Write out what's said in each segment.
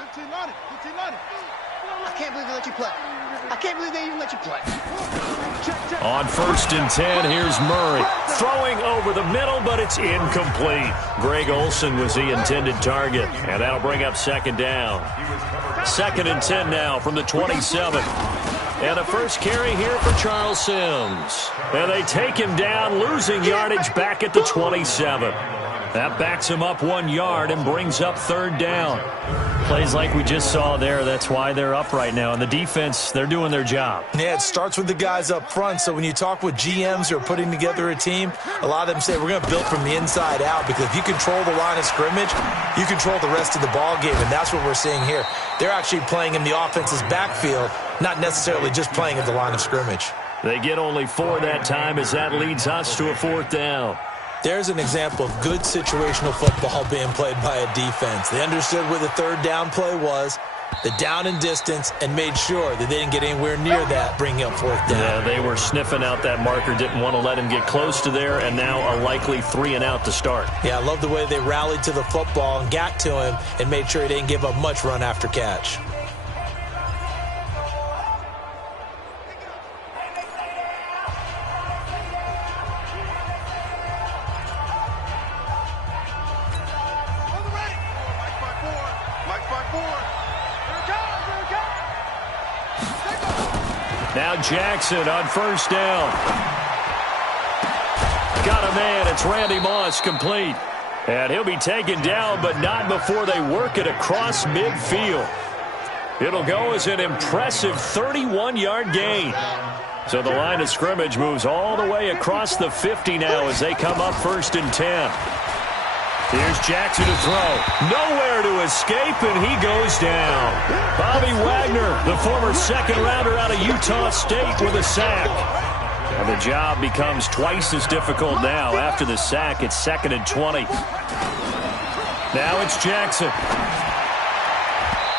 I can't believe they let you play. I can't believe they even let you play. On 1st and 10, here's Murray. Throwing over the middle, but it's incomplete. Greg Olsen was the intended target, and that'll bring up 2nd down. 2nd and 10 now from the 27. And a first carry here for Charles Sims. And they take him down, losing yardage back at the 27. That backs him up 1 yard and brings up 3rd down. Plays like we just saw there. That's why they're up right now. And the defense, they're doing their job. Yeah, it starts with the guys up front. So when you talk with GMs who are putting together a team, a lot of them say we're going to build from the inside out, because if you control the line of scrimmage, you control the rest of the ball game. And that's what we're seeing here. They're actually playing in the offense's backfield, not necessarily just playing at the line of scrimmage. They get only 4 that time, as that leads us to a 4th down. There's an example of good situational football being played by a defense. They understood where the 3rd down play was, the down and distance, and made sure that they didn't get anywhere near that, bringing up 4th down. Yeah, they were sniffing out that marker, didn't want to let him get close to there, and now a likely 3 and out to start. Yeah, I love the way they rallied to the football and got to him and made sure he didn't give up much run after catch. Now Jackson on 1st down. Got a man. It's Randy Moss, complete. And he'll be taken down, but not before they work it across midfield. It'll go as an impressive 31-yard gain. So the line of scrimmage moves all the way across the 50 now as they come up 1st and 10. Here's Jackson to throw. Nowhere to escape, and he goes down. Bobby Wagner, the former 2nd-rounder out of Utah State, with a sack. And the job becomes twice as difficult now. After the sack, it's 2nd and 20. Now it's Jackson.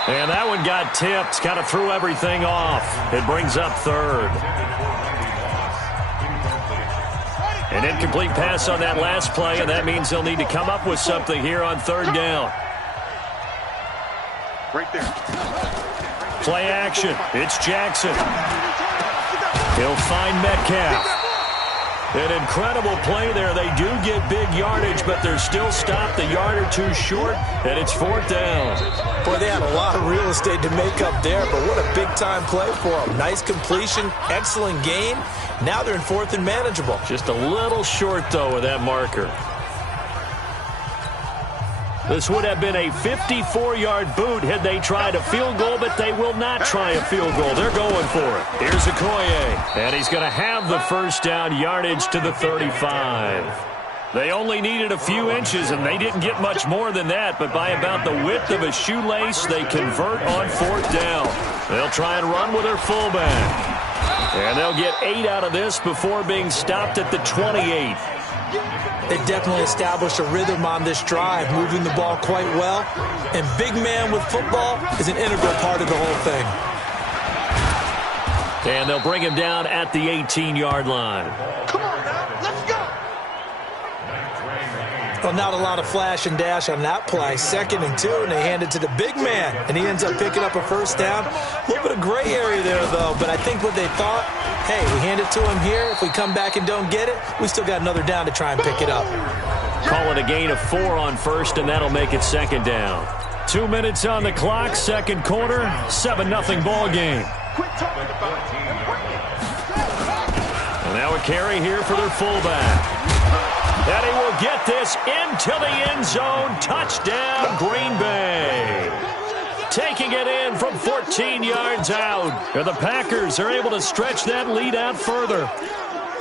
And that one got tipped. Kind of threw everything off. It brings up 3rd. An incomplete pass on that last play, and that means they'll need to come up with something here on 3rd down. Right there. Play action. It's Jackson. He'll find Metcalf. An incredible play there. They do get big yardage, but they're still stopped a yard or 2 short, and it's 4th down. Boy, they had a lot of real estate to make up there, but what a big-time play for them. Nice completion, excellent gain. Now they're in 4th and manageable. Just a little short, though, with that marker. This would have been a 54-yard boot had they tried a field goal, but they will not try a field goal. They're going for it. Here's Okoye, and he's going to have the 1st down, yardage to the 35. They only needed a few inches, and they didn't get much more than that, but by about the width of a shoelace, they convert on 4th down. They'll try and run with their fullback. And they'll get 8 out of this before being stopped at the 28. They definitely established a rhythm on this drive, moving the ball quite well. And big man with football is an integral part of the whole thing. And they'll bring him down at the 18-yard line. Come on now, let's go. Well, not a lot of flash and dash on that play. 2nd and 2, and they hand it to the big man. And he ends up picking up a 1st down. A little bit of gray area there, though. But I think what they thought, hey, we hand it to him here. If we come back and don't get it, we still got another down to try and pick it up. Call it a gain of 4 on 1st, and that'll make it 2nd down. 2 minutes on the clock, 2nd quarter, 7-0 ball game. And now a carry here for their fullback. And he will get this into the end zone. Touchdown, Green Bay. Taking it in from 14 yards out. And the Packers are able to stretch that lead out further.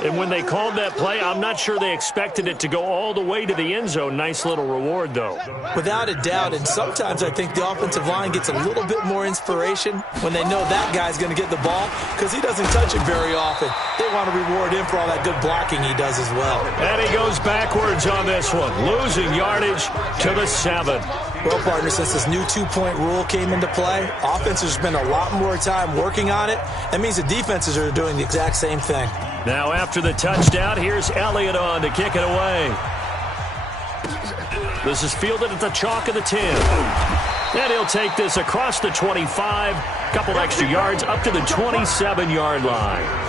And when they called that play, I'm not sure they expected it to go all the way to the end zone. Nice little reward, though. Without a doubt, and sometimes I think the offensive line gets a little bit more inspiration when they know that guy's going to get the ball because he doesn't touch it very often. They want to reward him for all that good blocking he does as well. And he goes backwards on this one, losing yardage to the 7. Well, partner, since this new 2-point rule came into play, offenses spend a lot more time working on it. That means the defenses are doing the exact same thing. Now after the touchdown, here's Elliott on to kick it away. This is fielded at the chalk of the 10. And he'll take this across the 25, a couple extra yards up to the 27-yard line.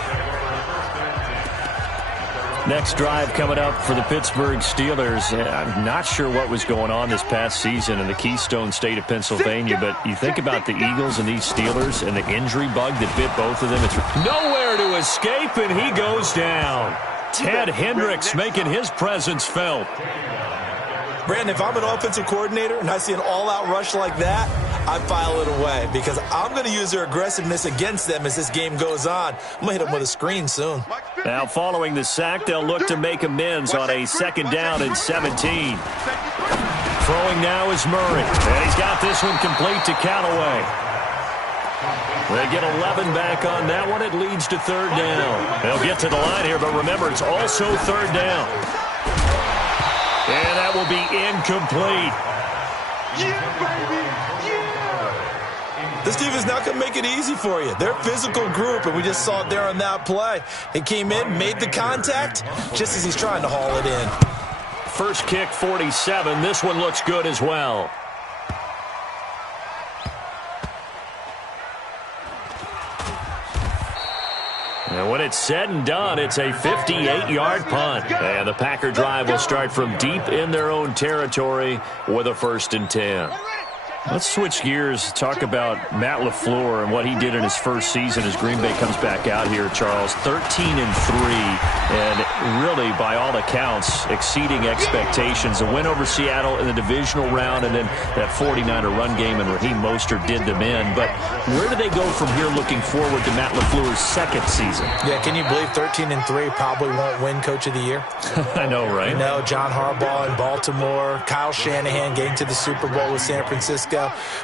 Next drive coming up for the Pittsburgh Steelers. I'm not sure what was going on this past season in the Keystone State of Pennsylvania, but you think about the Eagles and these Steelers and the injury bug that bit both of them. It's nowhere to escape, and he goes down. Ted Hendricks making his presence felt. Brandon, if I'm an offensive coordinator and I see an all-out rush like that, I file it away because I'm going to use their aggressiveness against them as this game goes on. I'm going to hit them with a screen soon. Now, following the sack, they'll look to make amends on a 2nd down and 17. Throwing now is Murray, and he's got this one complete to Callaway. They get 11 back on that one. It leads to 3rd down. They'll get to the line here, but remember, it's also 3rd down. And that will be incomplete. Yeah, baby. This team is not going to make it easy for you. They're a physical group, and we just saw it there on that play. He came in, made the contact, just as he's trying to haul it in. First kick, 47. This one looks good as well. And when it's said and done, it's a 58-yard punt. And the Packer drive will start from deep in their own territory with a 1st and 10. Let's switch gears, talk about Matt LaFleur and what he did in his first season as Green Bay comes back out here, Charles. 13-3, and really, by all accounts, exceeding expectations. A win over Seattle in the divisional round, and then that 49er run game, and Raheem Mostert did them in. But where do they go from here looking forward to Matt LaFleur's 2nd season? Yeah, can you believe 13-3 probably won't win Coach of the Year? I know, right? You know, John Harbaugh in Baltimore, Kyle Shanahan getting to the Super Bowl with San Francisco.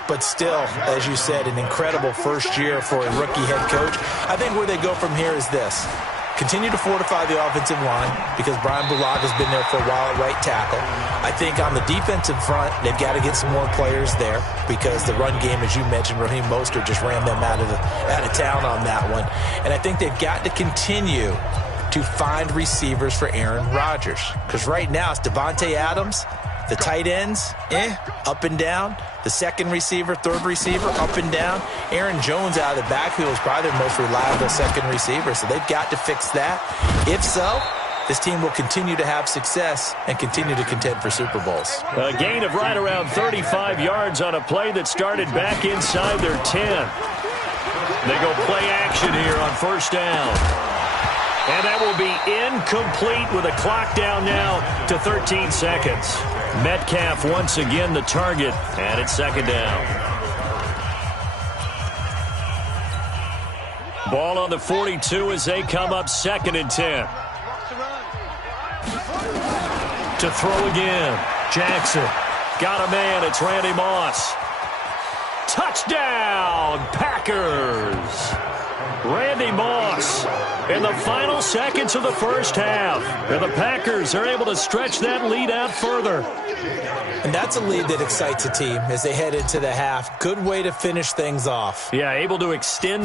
But still, as you said, an incredible first year for a rookie head coach. I think where they go from here is this. Continue to fortify the offensive line because Brian Bulaga's been there for a while at right tackle. I think on the defensive front, they've got to get some more players there because the run game, as you mentioned, Raheem Mostert just ran them out of town on that one. And I think they've got to continue to find receivers for Aaron Rodgers because right now it's Devontae Adams. The tight ends, up and down. The 2nd receiver, 3rd receiver, up and down. Aaron Jones out of the backfield is probably their most reliable 2nd receiver, so they've got to fix that. If so, this team will continue to have success and continue to contend for Super Bowls. A gain of right around 35 yards on a play that started back inside their 10. They go play action here on 1st down. And that will be incomplete with a clock down now to 13 seconds. Metcalf once again the target, and it's 2nd down. Ball on the 42 as they come up 2nd and 10. To throw again. Jackson. Got a man. It's Randy Moss. Touchdown, Packers. Randy Moss in the final seconds of the first half. And the Packers are able to stretch that lead out further. And that's a lead that excites a team as they head into the half. Good way to finish things off. Yeah, able to extend.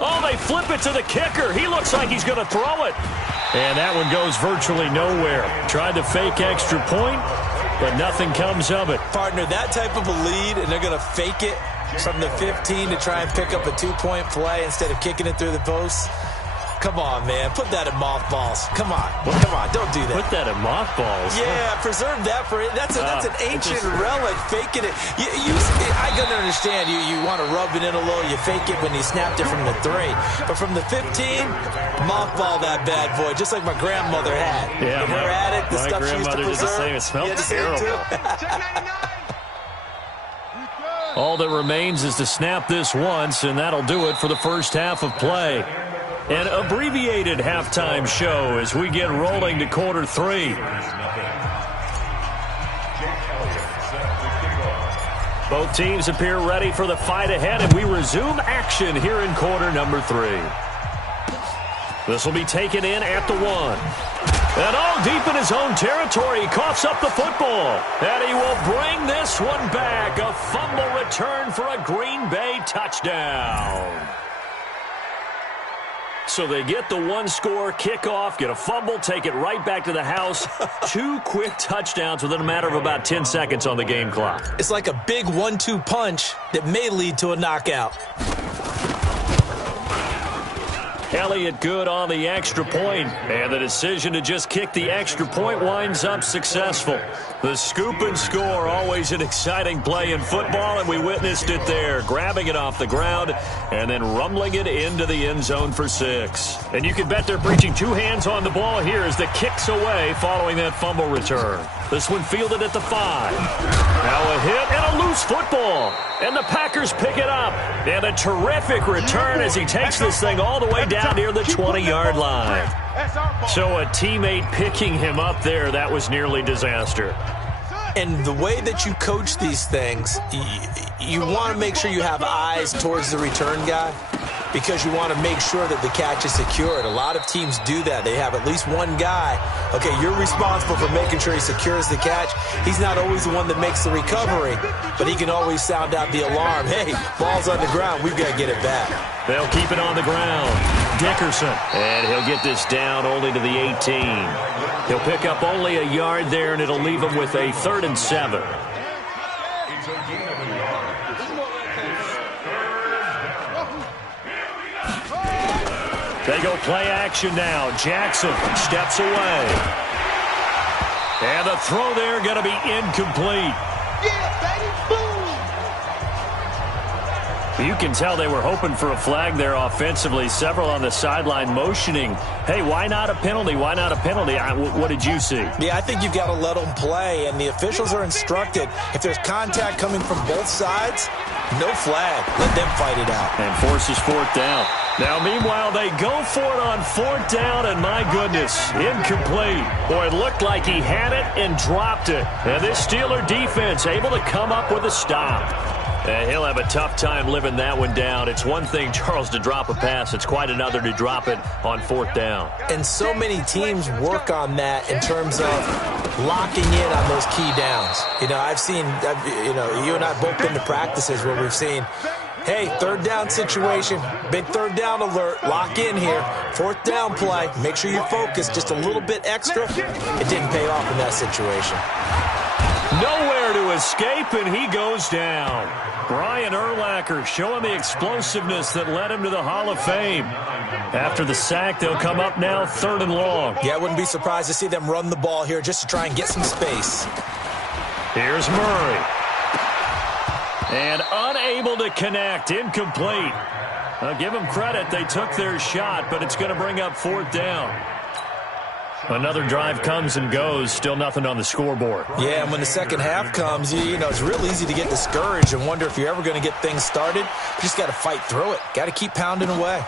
Oh, they flip it to the kicker. He looks like he's going to throw it. And that one goes virtually nowhere. Tried to fake extra point, but nothing comes of it. Partner, that type of a lead, and they're going to fake it from the 15 to try and pick up a 2-point play instead of kicking it through the posts. Come on, man. Put that in mothballs. Come on. Come on. Don't do that. Put that in mothballs? Yeah, preserve that for it. That's an ancient relic. Faking it. I can understand you want to rub it in a little. You fake it when you snapped it from the 3. But from the 15, mothball that bad boy, just like my grandmother had. Yeah, in her attic, the stuff she used to preserve. The same. It smelled terrible. All that remains is to snap this once, and that'll do it for the first half of play. An abbreviated halftime show as we get rolling to quarter 3. Both teams appear ready for the fight ahead, and we resume action here in quarter number 3. This will be taken in at the 1. And all deep in his own territory, he coughs up the football. And he will bring this one back. A fumble return for a Green Bay touchdown. So they get the one-score kickoff, get a fumble, take it right back to the house. 2 quick touchdowns within a matter of about 10 seconds on the game clock. It's like a big 1-2 punch that may lead to a knockout. Elliott good on the extra point, and the decision to just kick the extra point winds up successful. The scoop and score, always an exciting play in football, and we witnessed it there, grabbing it off the ground and then rumbling it into the end zone for 6. And you can bet they're preaching 2 hands on the ball here as the kick's away following that fumble return. This one fielded at the 5. Now a hit and a loose football. And the Packers pick it up. And a terrific return as he takes this thing all the way down near the 20-yard line. So a teammate picking him up there, that was nearly disaster. And the way that you coach these things, you want to make sure you have eyes towards the return guy because you want to make sure that the catch is secured. A lot of teams do that. They have at least one guy. Okay, you're responsible for making sure he secures the catch. He's not always the one that makes the recovery, but he can always sound out the alarm. Hey, ball's on the ground. We've got to get it back. They'll keep it on the ground. Dickerson, and he'll get this down only to the 18. He'll pick up only a yard there, and it'll leave him with a 3rd and 7. They go play action now. Jackson steps away. And the throw there going to be incomplete. Yeah, baby, boom! You can tell they were hoping for a flag there offensively. Several on the sideline motioning, hey, why not a penalty? Why not a penalty? What did you see? Yeah, I think you've got to let them play, and the officials are instructed. If there's contact coming from both sides, no flag. Let them fight it out. And forces 4th down. Now, meanwhile, they go for it on 4th down, and my goodness, incomplete. Boy, it looked like he had it and dropped it. And this Steeler defense able to come up with a stop. And he'll have a tough time living that one down. It's one thing, Charles, to drop a pass. It's quite another to drop it on 4th down. And so many teams work on that in terms of locking in on those key downs. You know, you and I both been to practices where we've seen, hey, 3rd down situation, big 3rd down alert, lock in here, 4th down play, make sure you're focused just a little bit extra. It didn't pay off in that situation. Nowhere to escape, and he goes down. Brian Urlacher showing the explosiveness that led him to the Hall of Fame. After the sack, they'll come up now 3rd and long. Yeah, I wouldn't be surprised to see them run the ball here just to try and get some space. Here's Murray. And unable to connect, incomplete. I'll give them credit, they took their shot, but it's going to bring up 4th down. Another drive comes and goes, still nothing on the scoreboard. Yeah, and when the second half comes, you know, it's real easy to get discouraged and wonder if you're ever going to get things started. You just got to fight through it. Got to keep pounding away.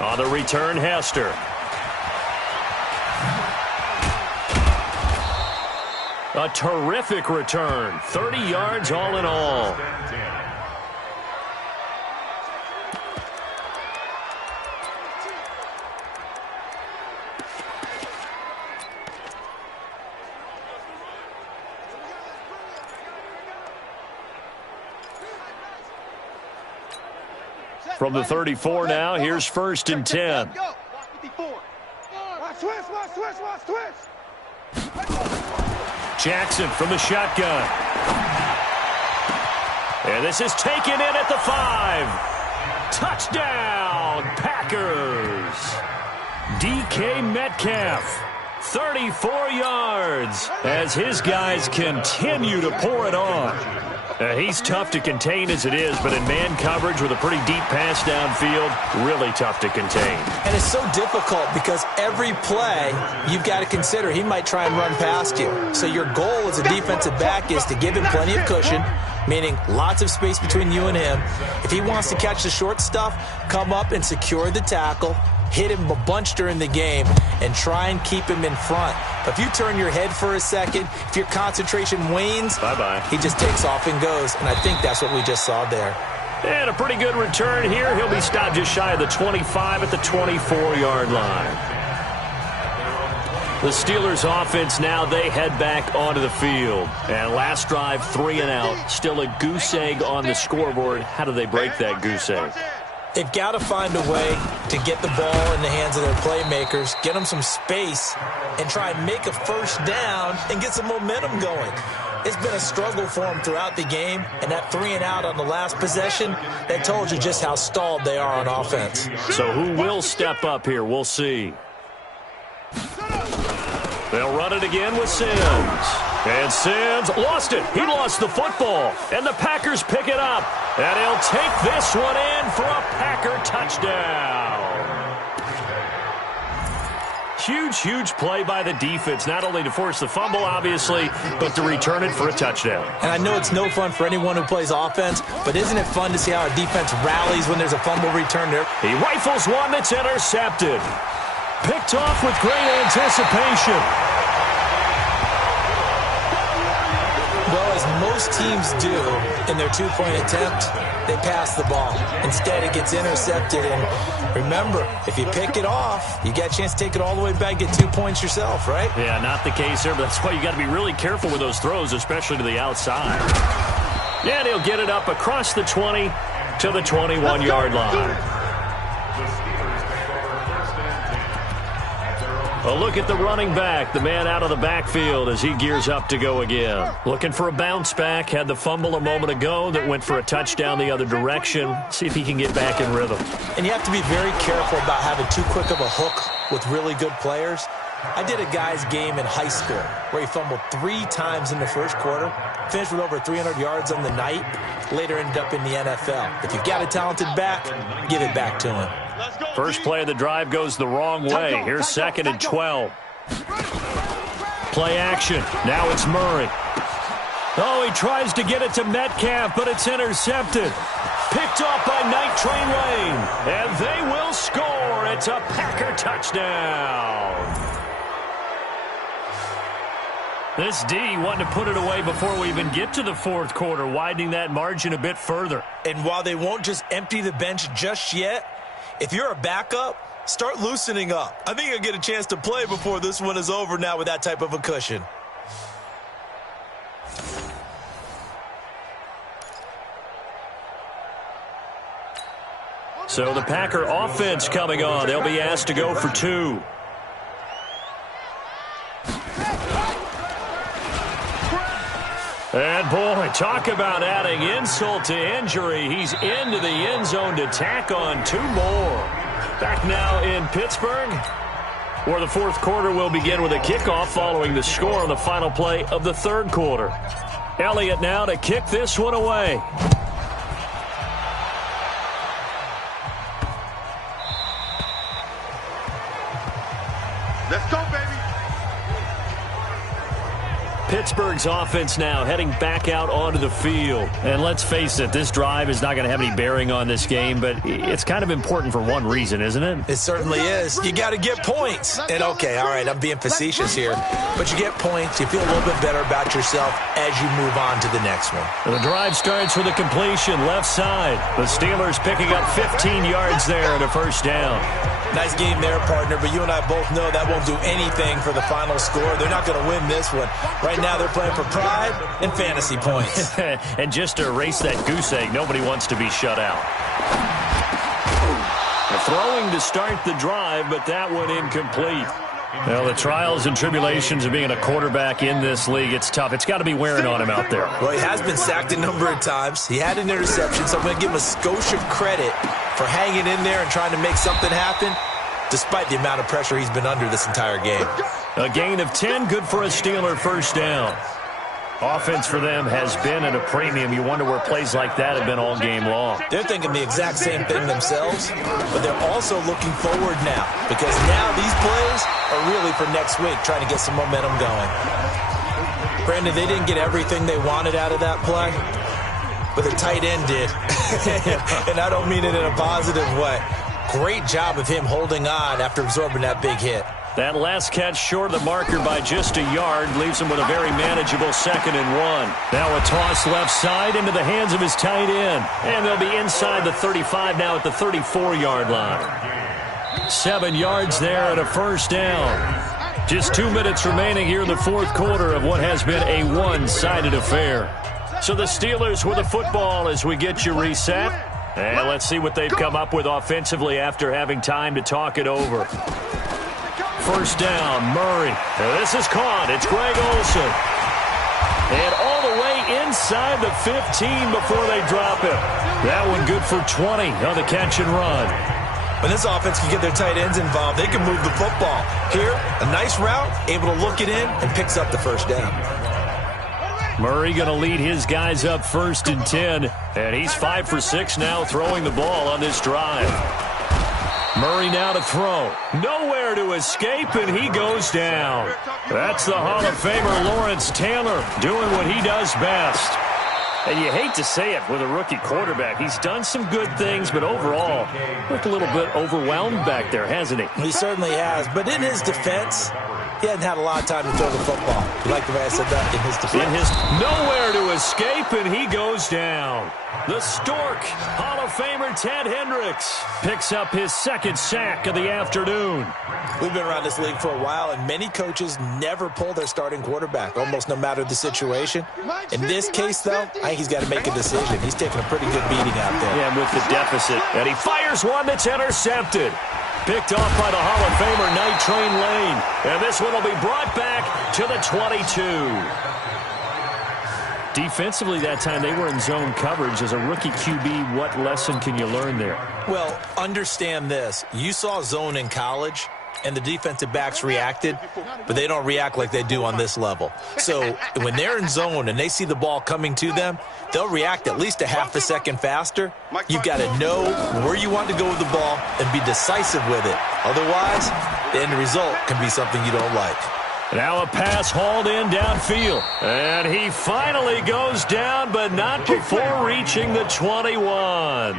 On the return, Hester. A terrific return, 30 yards all in all. From the 34 now, here's 1st and 10. Jackson from the shotgun. And this is taken in at the 5. Touchdown, Packers. DK Metcalf, 34 yards as his guys continue to pour it on. He's tough to contain as it is, but in man coverage with a pretty deep pass downfield, really tough to contain. And it's so difficult because every play you've got to consider he might try and run past you. So your goal as a defensive back is to give him plenty of cushion, meaning lots of space between you and him. If he wants to catch the short stuff, come up and secure the tackle, hit him a bunch during the game, and try and keep him in front. But if you turn your head for a second, if your concentration wanes, bye-bye. He just takes off and goes, and I think that's what we just saw there. And a pretty good return here. He'll be stopped just shy of the 25 at the 24-yard line. The Steelers offense now, they head back onto the field. And last drive, 3 and out. Still a goose egg on the scoreboard. How do they break that goose egg? They've got to find a way to get the ball in the hands of their playmakers, get them some space, and try and make a first down and get some momentum going. It's been a struggle for them throughout the game, and that 3-and-out on the last possession, that told you just how stalled they are on offense. So who will step up here? We'll see. They'll run it again with Sims. And Sims lost it. He lost the football. And the Packers pick it up. And he'll take this one in for a Packer touchdown. Huge play by the defense, not only to force the fumble, obviously, but to return it for a touchdown. And I know it's no fun for anyone who plays offense, but isn't it fun to see how a defense rallies when there's a fumble return there? He rifles one that's intercepted. Picked off with great anticipation. Well, as most teams do in their two-point attempt, they pass the ball. Instead, it gets intercepted. And remember, if you pick it off, you got a chance to take it all the way back, get 2 points yourself, right? Yeah, not the case there, but that's why you got to be really careful with those throws, especially to the outside. And he'll get it up across the 20 to the 21-yard line. A look at the running back, the man out of the backfield as he gears up to go again. Looking for a bounce back, had the fumble a moment ago that went for a touchdown the other direction. See if he can get back in rhythm. And you have to be very careful about having too quick of a hook with really good players. I did a guy's game in high school where he fumbled 3 times in the first quarter, finished with over 300 yards on the night, later ended up in the NFL. If you've got a talented back, give it back to him. First play of the drive goes the wrong way. Here's 2nd and 12. Play action. Now it's Murray. Oh, he tries to get it to Metcalf, but it's intercepted. Picked off by Night Train Lane. And they will score. It's a Packer touchdown. This D wanting to put it away before we even get to the fourth quarter, widening that margin a bit further. And while they won't just empty the bench just yet, if you're a backup, start loosening up. I think you'll get a chance to play before this one is over now with that type of a cushion. So the Packer offense coming on. They'll be asked to go for 2. And, boy, talk about adding insult to injury. He's into the end zone to tack on 2 more. Back now in Pittsburgh, where the fourth quarter will begin with a kickoff following the score on the final play of the third quarter. Elliott now to kick this one away. Let's go, baby. Pittsburgh's offense now heading back out onto the field. And let's face it, this drive is not going to have any bearing on this game, but it's kind of important for one reason, isn't it? It certainly is. You got to get points. And, okay, all right, I'm being facetious here, but you get points, you feel a little bit better about yourself as you move on to the next one. The drive starts with a completion left side. The Steelers picking up 15 yards there and a first down. Nice game there, partner, but you and I both know that won't do anything for the final score. They're not going to win this one. Right now they're playing for pride and fantasy points. And just to erase that goose egg, nobody wants to be shut out. Throwing to start the drive, but that one incomplete. Well, the trials and tribulations of being a quarterback in this league, it's tough. It's got to be wearing on him out there. Well, he has been sacked a number of times. He had an interception, so I'm going to give him a skosh of credit for hanging in there and trying to make something happen, despite the amount of pressure he's been under this entire game. A gain of 10, good for a Steeler first down. Offense for them has been at a premium. You wonder where plays like that have been all game long. They're thinking the exact same thing themselves, but they're also looking forward now, because now these plays are really for next week, trying to get some momentum going. Brandon, they didn't get everything they wanted out of that play, but the tight end did. And I don't mean it in a positive way. Great job of him holding on after absorbing that big hit. That last catch short of the marker by just a yard leaves him with a very manageable 2nd and 1. Now a toss left side into the hands of his tight end. And they'll be inside the 35 now at the 34-yard line. 7 yards there and a first down. Just 2 minutes remaining here in the fourth quarter of what has been a one-sided affair. So the Steelers with the football as we get you reset. And let's see what they've come up with offensively after having time to talk it over. First down, Murray. This is caught. It's Greg Olsen. And all the way inside the 15 before they drop him. That one good for 20 on the catch and run. When this offense can get their tight ends involved, they can move the football. Here, a nice route, able to look it in, and picks up the first down. Murray going to lead his guys up 1st and 10. And he's 5 for 6 now throwing the ball on this drive. Murray now to throw. Nowhere to escape, and he goes down. That's the Hall of Famer Lawrence Taylor doing what he does best. And you hate to say it with a rookie quarterback. He's done some good things, but overall, looked a little bit overwhelmed back there, hasn't he? He certainly has. But in his defense, he hasn't had a lot of time to throw the football. You like the way I said that? In his defense. Nowhere to escape, and he goes down. The Stork, Hall of Famer Ted Hendricks, picks up his 2nd sack of the afternoon. We've been around this league for a while, and many coaches never pull their starting quarterback, almost no matter the situation. In this case, though, I think he's got to make a decision. He's taking a pretty good beating out there. Yeah, with the deficit. And he fires one that's intercepted. Picked off by the Hall of Famer Night Train Lane. And this one will be brought back to the 22. Defensively that time, they were in zone coverage. As a rookie QB, what lesson can you learn there? Well, understand this. You saw zone in college, and the defensive backs reacted, but they don't react like they do on this level. So when they're in zone and they see the ball coming to them, they'll react at least a half a second faster. You've got to know where you want to go with the ball and be decisive with it. Otherwise, the end result can be something you don't like. Now a pass hauled in downfield. And he finally goes down, but not before reaching the 21.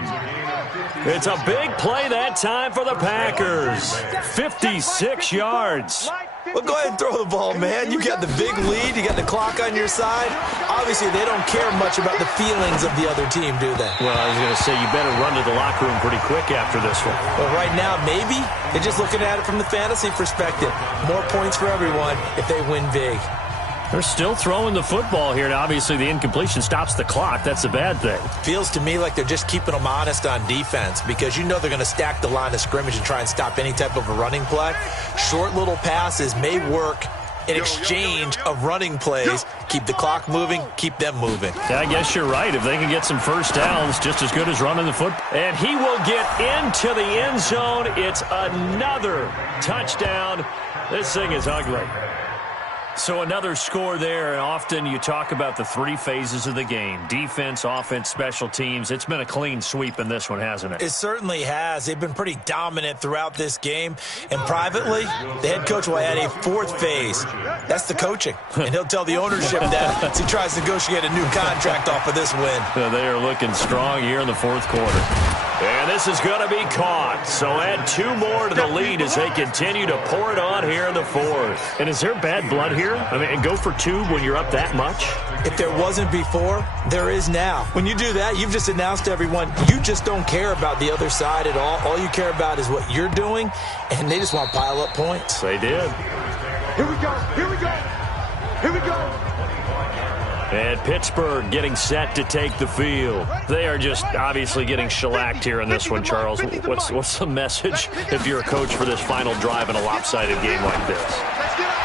It's a big play that time for the Packers. 56 yards. Well, go ahead and throw the ball, man. You got the big lead. You got the clock on your side. Obviously, they don't care much about the feelings of the other team, do they? Well, I was going to say, you better run to the locker room pretty quick after this one. Well, right now, maybe they're just looking at it from the fantasy perspective. More points for everyone if they win big. They're still throwing the football here, and obviously the incompletion stops the clock. That's a bad thing. Feels to me like they're just keeping them honest on defense because you know they're going to stack the line of scrimmage and try and stop any type of a running play. Short little passes may work in exchange of running plays. Keep the clock moving, keep them moving. Yeah, I guess you're right. If they can get some first downs, just as good as running the football. And he will get into the end zone. It's another touchdown. This thing is ugly. So another score there, and often you talk about the 3 phases of the game. Defense, offense, special teams. It's been a clean sweep in this one, hasn't it? It certainly has. They've been pretty dominant throughout this game. And privately, the head coach will add a 4th phase. That's the coaching. And he'll tell the ownership that as he tries to negotiate a new contract off of this win. They are looking strong here in the 4th quarter. And this is going to be caught. So add 2 more to the lead as they continue to pour it on here in the 4th. And is there bad blood here? I mean, go for 2 when you're up that much? If there wasn't before, there is now. When you do that, you've just announced to everyone, you just don't care about the other side at all. All you care about is what you're doing, and they just want to pile up points. They did. Here we go. Here we go. Here we go. And Pittsburgh getting set to take the field. They are just obviously getting shellacked here in this one, Charles. What's the message if you're a coach for this final drive in a lopsided game like this?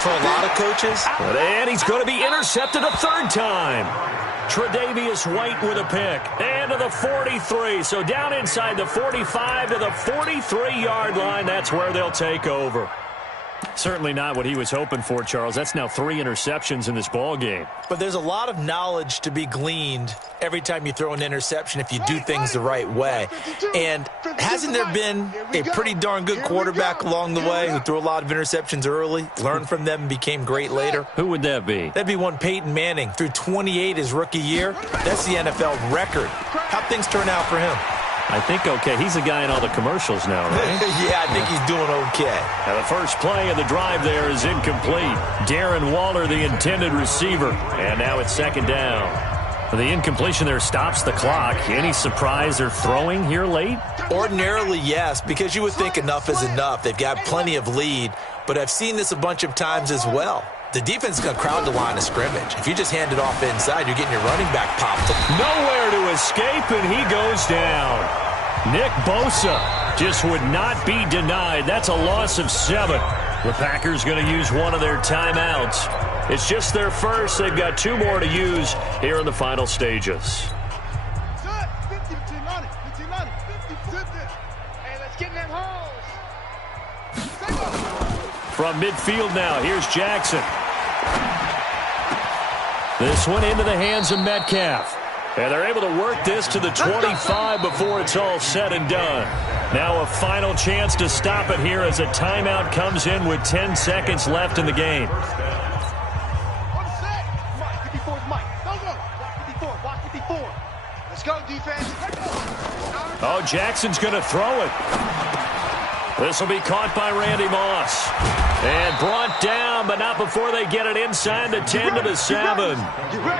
For a lot of coaches. And he's going to be intercepted a 3rd time. Tre'Davious White with a pick. And to the 43. So down inside the 45 to the 43-yard line. That's where they'll take over. Certainly not what he was hoping for, Charles. That's now 3 interceptions in this ball game. But there's a lot of knowledge to be gleaned every time you throw an interception if you do things the right way. And hasn't there been a pretty darn good quarterback along the way who threw a lot of interceptions early, learned from them, and became great later? Who would that be? That'd be one Peyton Manning. Threw 28 his rookie year. That's the NFL record. How'd things turn out for him? I think okay. He's the guy in all the commercials now, right? Yeah, I think he's doing okay. Now the first play of the drive there is incomplete. Darren Waller, the intended receiver. And now it's 2nd down. The incompletion there stops the clock. Any surprise they're throwing here late? Ordinarily, yes, because you would think enough is enough. They've got plenty of lead. But I've seen this a bunch of times as well. The defense is going to crowd the line of scrimmage. If you just hand it off inside, you're getting your running back popped. Nowhere to escape, and he goes down. Nick Bosa just would not be denied. That's a loss of 7. The Packers going to use one of their timeouts. It's just their first. They've got 2 more to use here in the final stages. From midfield now, here's Jackson. This one into the hands of Metcalf. And they're able to work this to the 25 before it's all said and done. Now a final chance to stop it here as a timeout comes in with 10 seconds left in the game. Let's go, defense. Oh, Jackson's going to throw it. This will be caught by Randy Moss. And brought down, but not before they get it inside the 10 to the 7.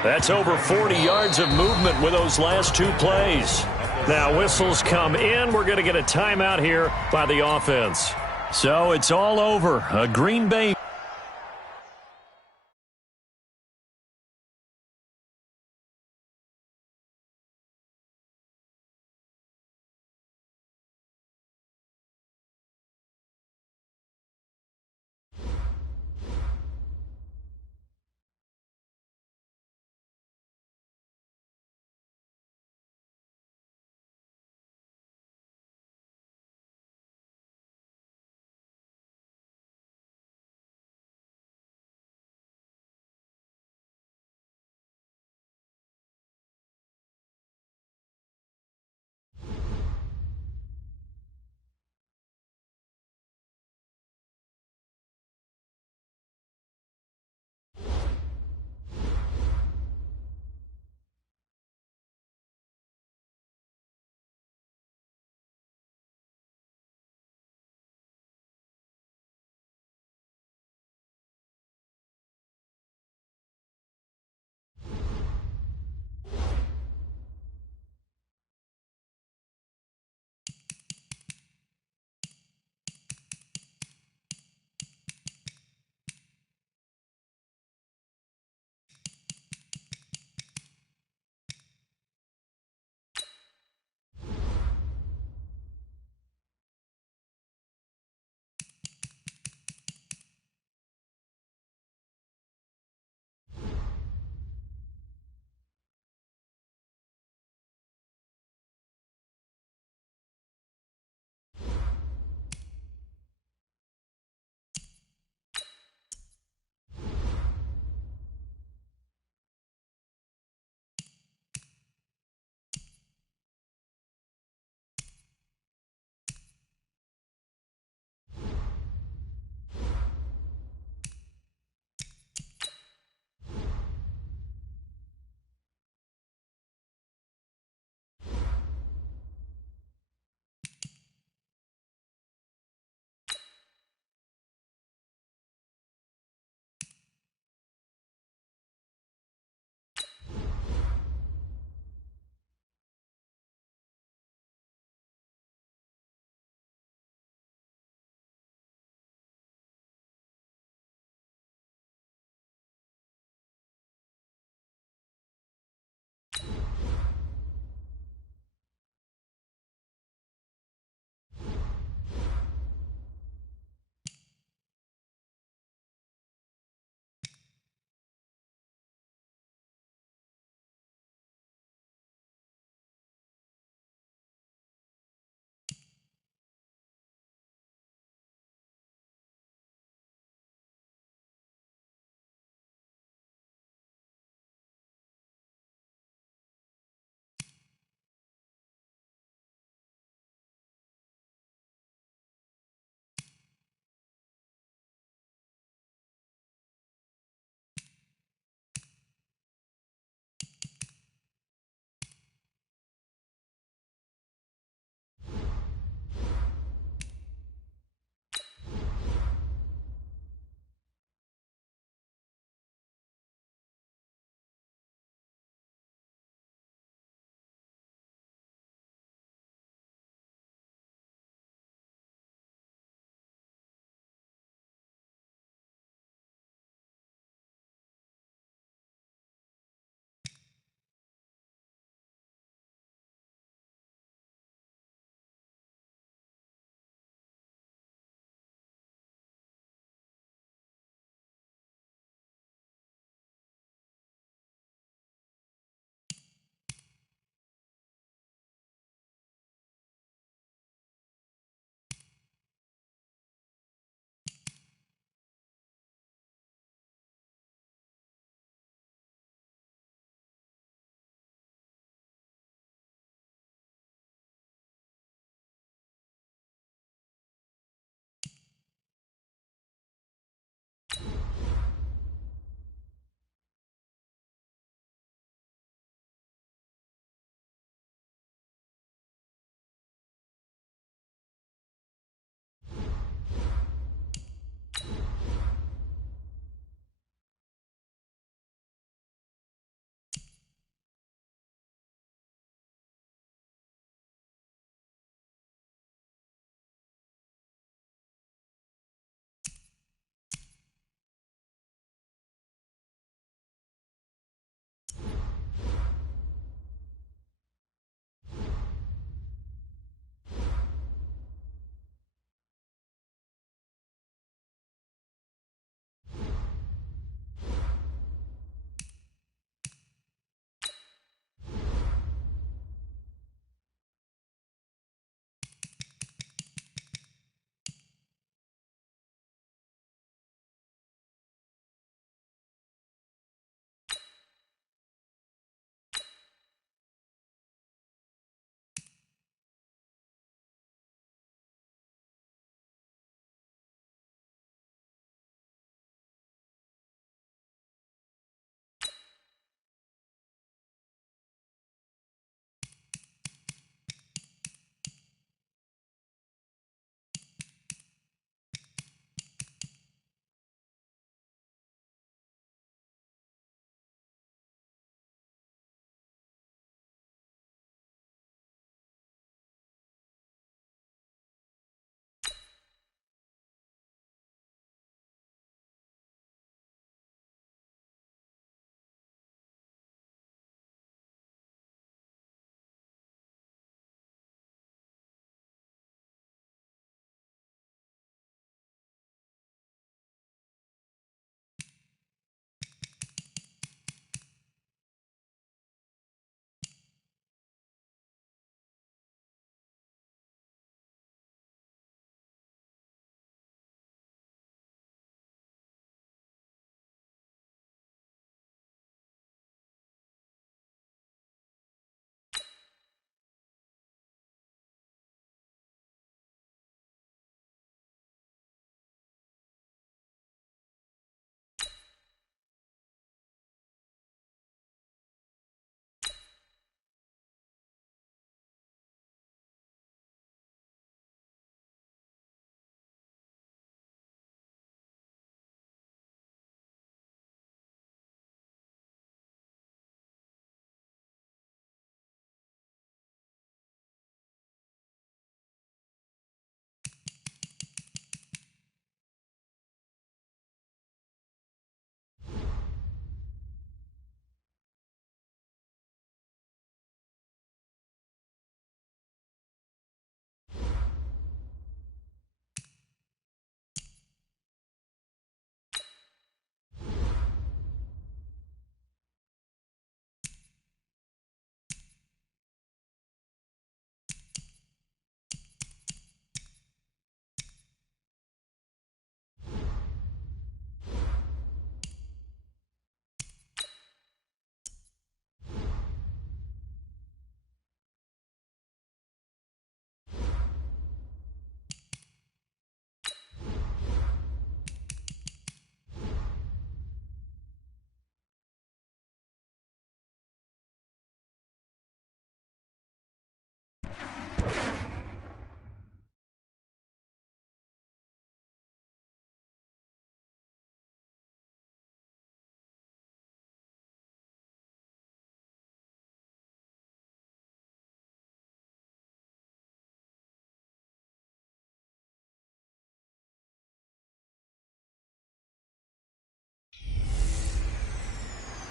That's over 40 yards of movement with those last 2 plays. Now whistles come in. We're going to get a timeout here by the offense. So it's all over. A Green Bay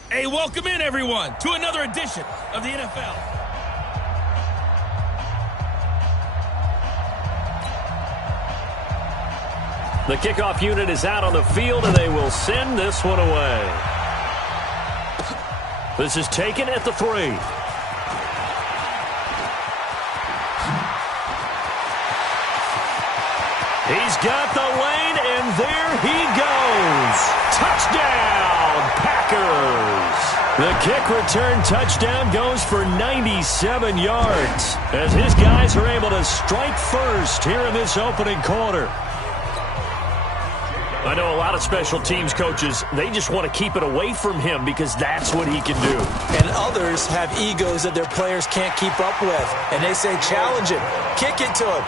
Hey, welcome in, everyone, to another edition of the NFL. The kickoff unit is out on the field, and they will send this one away. This is taken at the 3. He's got the lane, and there he goes. Touchdown, Packers. The kick return touchdown goes for 97 yards as his guys are able to strike first here in this opening quarter. I know a lot of special teams coaches, they just want to keep it away from him because that's what he can do. And others have egos that their players can't keep up with. And they say, challenge him, kick it to him.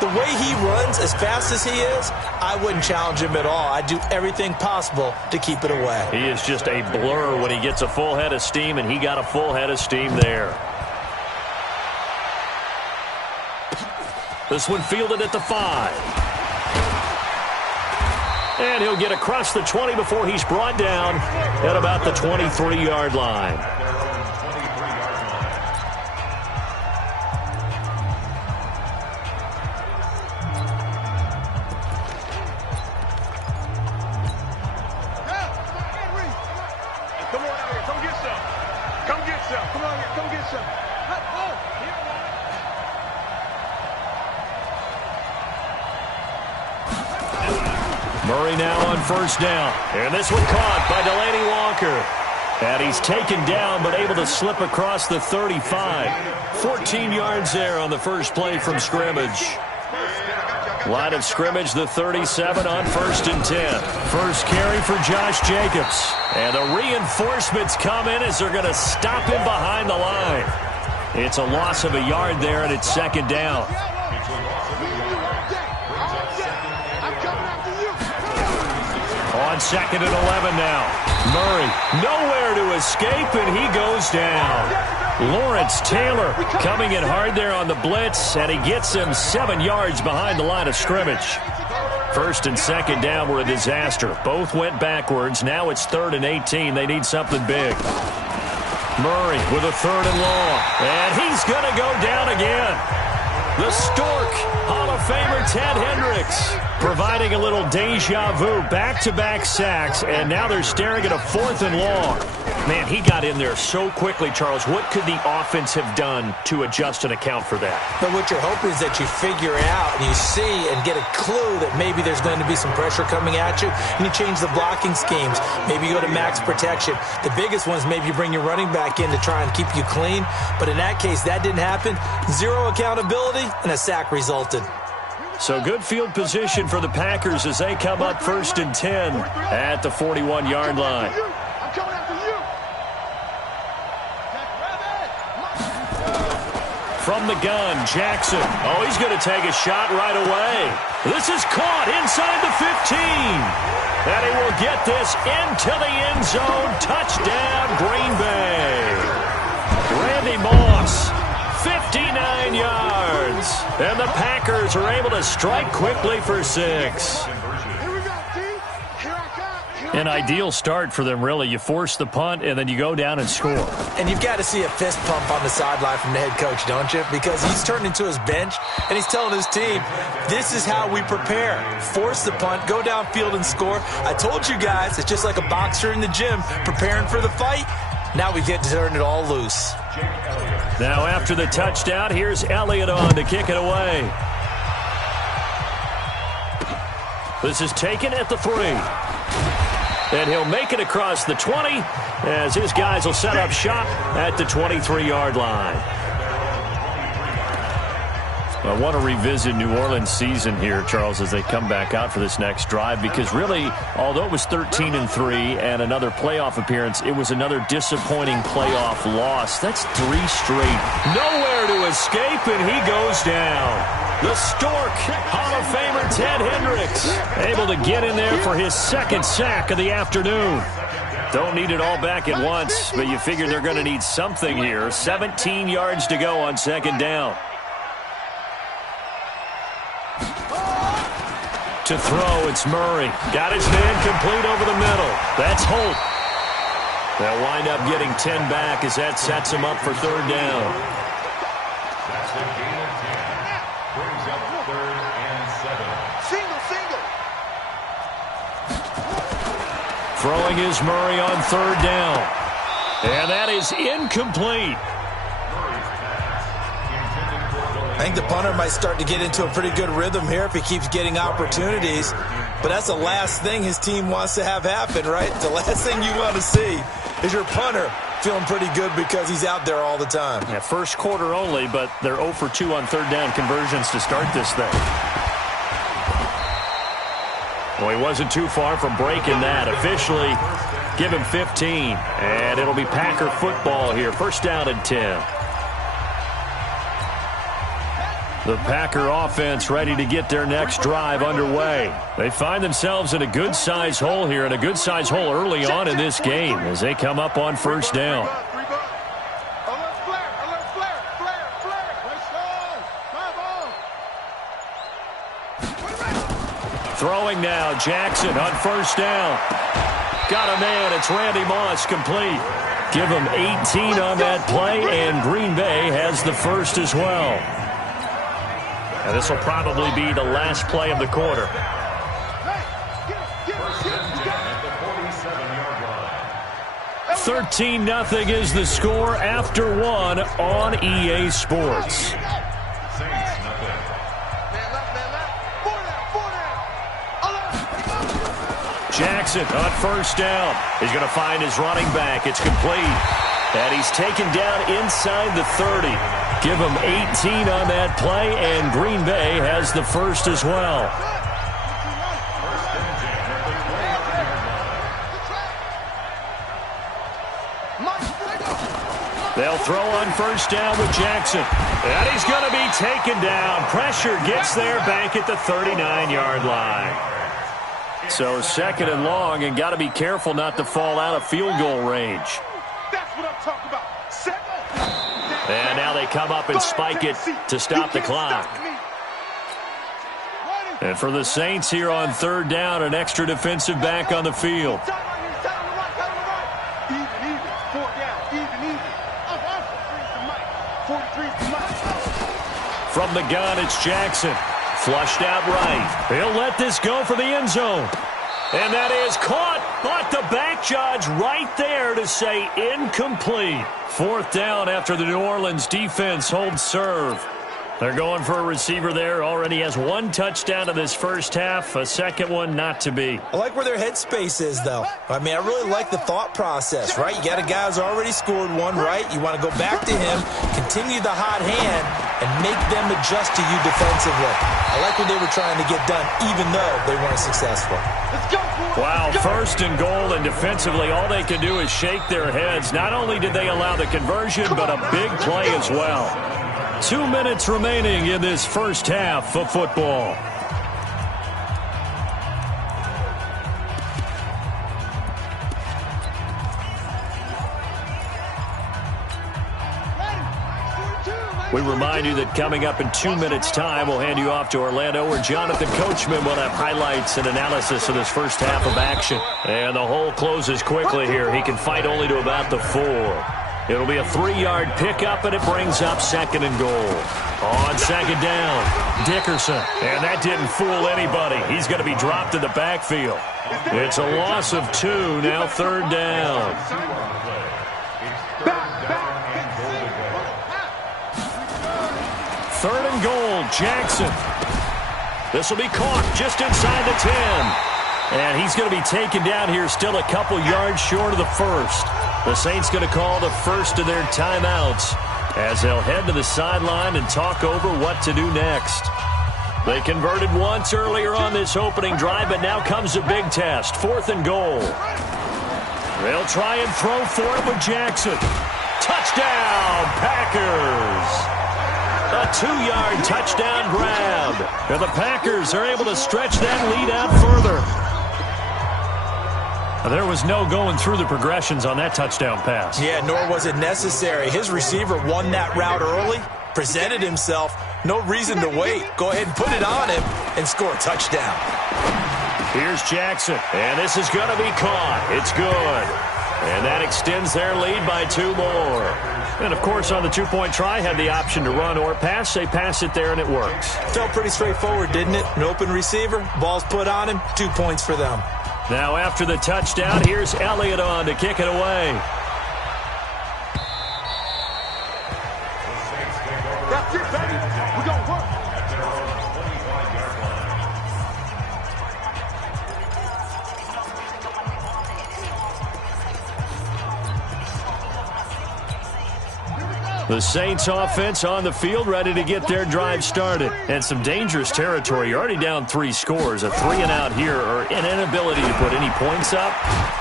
The way he runs as fast as he is, I wouldn't challenge him at all. I'd do everything possible to keep it away. He is just a blur when he gets a full head of steam, and he got a full head of steam there. This one fielded at the 5. And he'll get across the 20 before he's brought down at about the 23-yard line. Come on out here. Come get some. Come get some. Come on here. Come get some. Murray now on first down. And this one caught by Delaney Walker. And he's taken down but able to slip across the 35. 14 yards there on the first play from scrimmage. Line of scrimmage, the 37 on 1st and 10. First carry for Josh Jacobs. And the reinforcements come in as they're going to stop him behind the line. It's a loss of a yard there, and it's 2nd down. On 2nd and 11 now. Murray nowhere to escape, and he goes down. Lawrence Taylor coming in hard there on the blitz, and he gets him 7 yards behind the line of scrimmage. 1st and 2nd down were a disaster. Both went backwards. Now it's 3rd and 18. They need something big. Murray with a 3rd and long, and he's going to go down again. The Stork, Hall of Famer Ted Hendricks, providing a little deja vu, back-to-back sacks, and now they're staring at a 4th and long. Man, he got in there so quickly, Charles. What could the offense have done to adjust and account for that? But what you're hoping is that you figure out and you see and get a clue that maybe there's going to be some pressure coming at you, and you change the blocking schemes. Maybe you go to max protection. The biggest one is maybe you bring your running back in to try and keep you clean. But in that case, that didn't happen. Zero accountability, and a sack resulted. So good field position for the Packers as they come up 1st and 10 at the 41-yard line. From the gun, Jackson. Oh, he's going to take a shot right away. This is caught inside the 15. And he will get this into the end zone. Touchdown, Green Bay. Randy Moss, 59 yards. And the Packers are able to strike quickly for 6. An ideal start for them, really. You force the punt, and then you go down and score. And you've got to see a fist pump on the sideline from the head coach, don't you? Because he's turned into his bench, and he's telling his team, this is how we prepare. Force the punt, go downfield and score. I told you guys, it's just like a boxer in the gym preparing for the fight. Now we get to turn it all loose. Now after the touchdown, here's Elliott on to kick it away. This is taken at the 3. And he'll make it across the 20 as his guys will set up shop at the 23-yard line. I want to revisit New Orleans' season here, Charles, as they come back out for this next drive, because really, although it was 13-3 and another playoff appearance, it was another disappointing playoff loss. That's 3 straight. Nowhere to escape, and he goes down. The Stork, Hall of Famer Ted Hendricks, able to get in there for his 2nd sack of the afternoon. Don't need it all back at once, but you figure they're going to need something here. 17 yards to go on 2nd down. To throw, it's Murray. Got his man complete over the middle. That's Holt. They'll wind up getting 10 back as that sets them up for third down. That's a gain of 10. Brings up 3rd and 7. Throwing is Murray on third down. And that is incomplete. I think the punter might start to get into a pretty good rhythm here if he keeps getting opportunities. But that's the last thing his team wants to have happen, right? The last thing you want to see is your punter feeling pretty good because he's out there all the time. Yeah, first quarter only, but they're 0 for 2 on third down conversions to start this thing. Well, he wasn't too far from breaking that. Officially, give him 15. And it'll be Packer football here. First down and 10. The Packer offense ready to get their next drive underway. They find themselves in a good-sized hole here, and a good-sized hole early on in this game as they come up on first down. Throwing now, Jackson on first down. Got a man, it's Randy Moss, complete. Give him 18 on that play, and Green Bay has the first as well. And this will probably be the last play of the quarter. 13-0 is the score after one on EA Sports. Jackson on first down. He's going to find his running back. It's complete. And he's taken down inside the 30. Give him 18 on that play, and Green Bay has the first as well. They'll throw on first down with Jackson. And he's going to be taken down. Pressure gets there back at the 39-yard line. So second and long, and got to be careful not to fall out of field goal range. That's what I'm talking about. And now they come up and spike it to stop the clock. And for the Saints here on third down, an extra defensive back on the field. From the gun, it's Jackson. Flushed out right. He'll let this go for the end zone. And that is caught, but the back judge right there to say incomplete. Fourth down after the New Orleans defense holds serve. They're going for a receiver there. Already has one touchdown in this first half. A second one not to be. I like where their headspace is, though. I mean, I really like the thought process, right? You got a guy who's already scored one, right? You want to go back to him, continue the hot hand, and make them adjust to you defensively. I like what they were trying to get done, even though they weren't successful. Wow, first and goal, and defensively, all they can do is shake their heads. Not only did they allow the conversion, but a big play as well. 2 minutes remaining in this first half of football. We remind you that coming up in 2 minutes' time, we'll hand you off to Orlando, where Jonathan Coachman will have highlights and analysis of this first half of action. And the hole closes quickly here. He can fight only to about the 4. It'll be a 3-yard pickup, and it brings up second and goal. On second down, Dickerson. And that didn't fool anybody. He's going to be dropped in the backfield. It's a loss of 2, now third down. Third and goal, Jackson. This will be caught just inside the 10. And he's going to be taken down here still a couple yards short of the first. The Saints going to call the first of their timeouts as they'll head to the sideline and talk over what to do next. They converted once earlier on this opening drive, but now comes a big test. Fourth and goal. They'll try and throw for it with Jackson. Touchdown, Packers! A 2-yard touchdown grab. And the Packers are able to stretch that lead out further. There was no going through the progressions on that touchdown pass. Yeah, nor was it necessary. His receiver won that route early, presented himself. No reason to wait. Go ahead and put it on him and score a touchdown. Here's Jackson, and this is going to be caught. It's good. And that extends their lead by 2 more. And, of course, on the two-point try, had the option to run or pass. They pass it there, and it works. Felt pretty straightforward, didn't it? An open receiver, ball's put on him, 2 points for them. Now, after the touchdown, here's Elliott on to kick it away. That's it, baby. We're going to work. The Saints offense on the field, ready to get their drive started. And some dangerous territory. You're already down 3 scores. A 3-and-out here, or an inability to put any points up.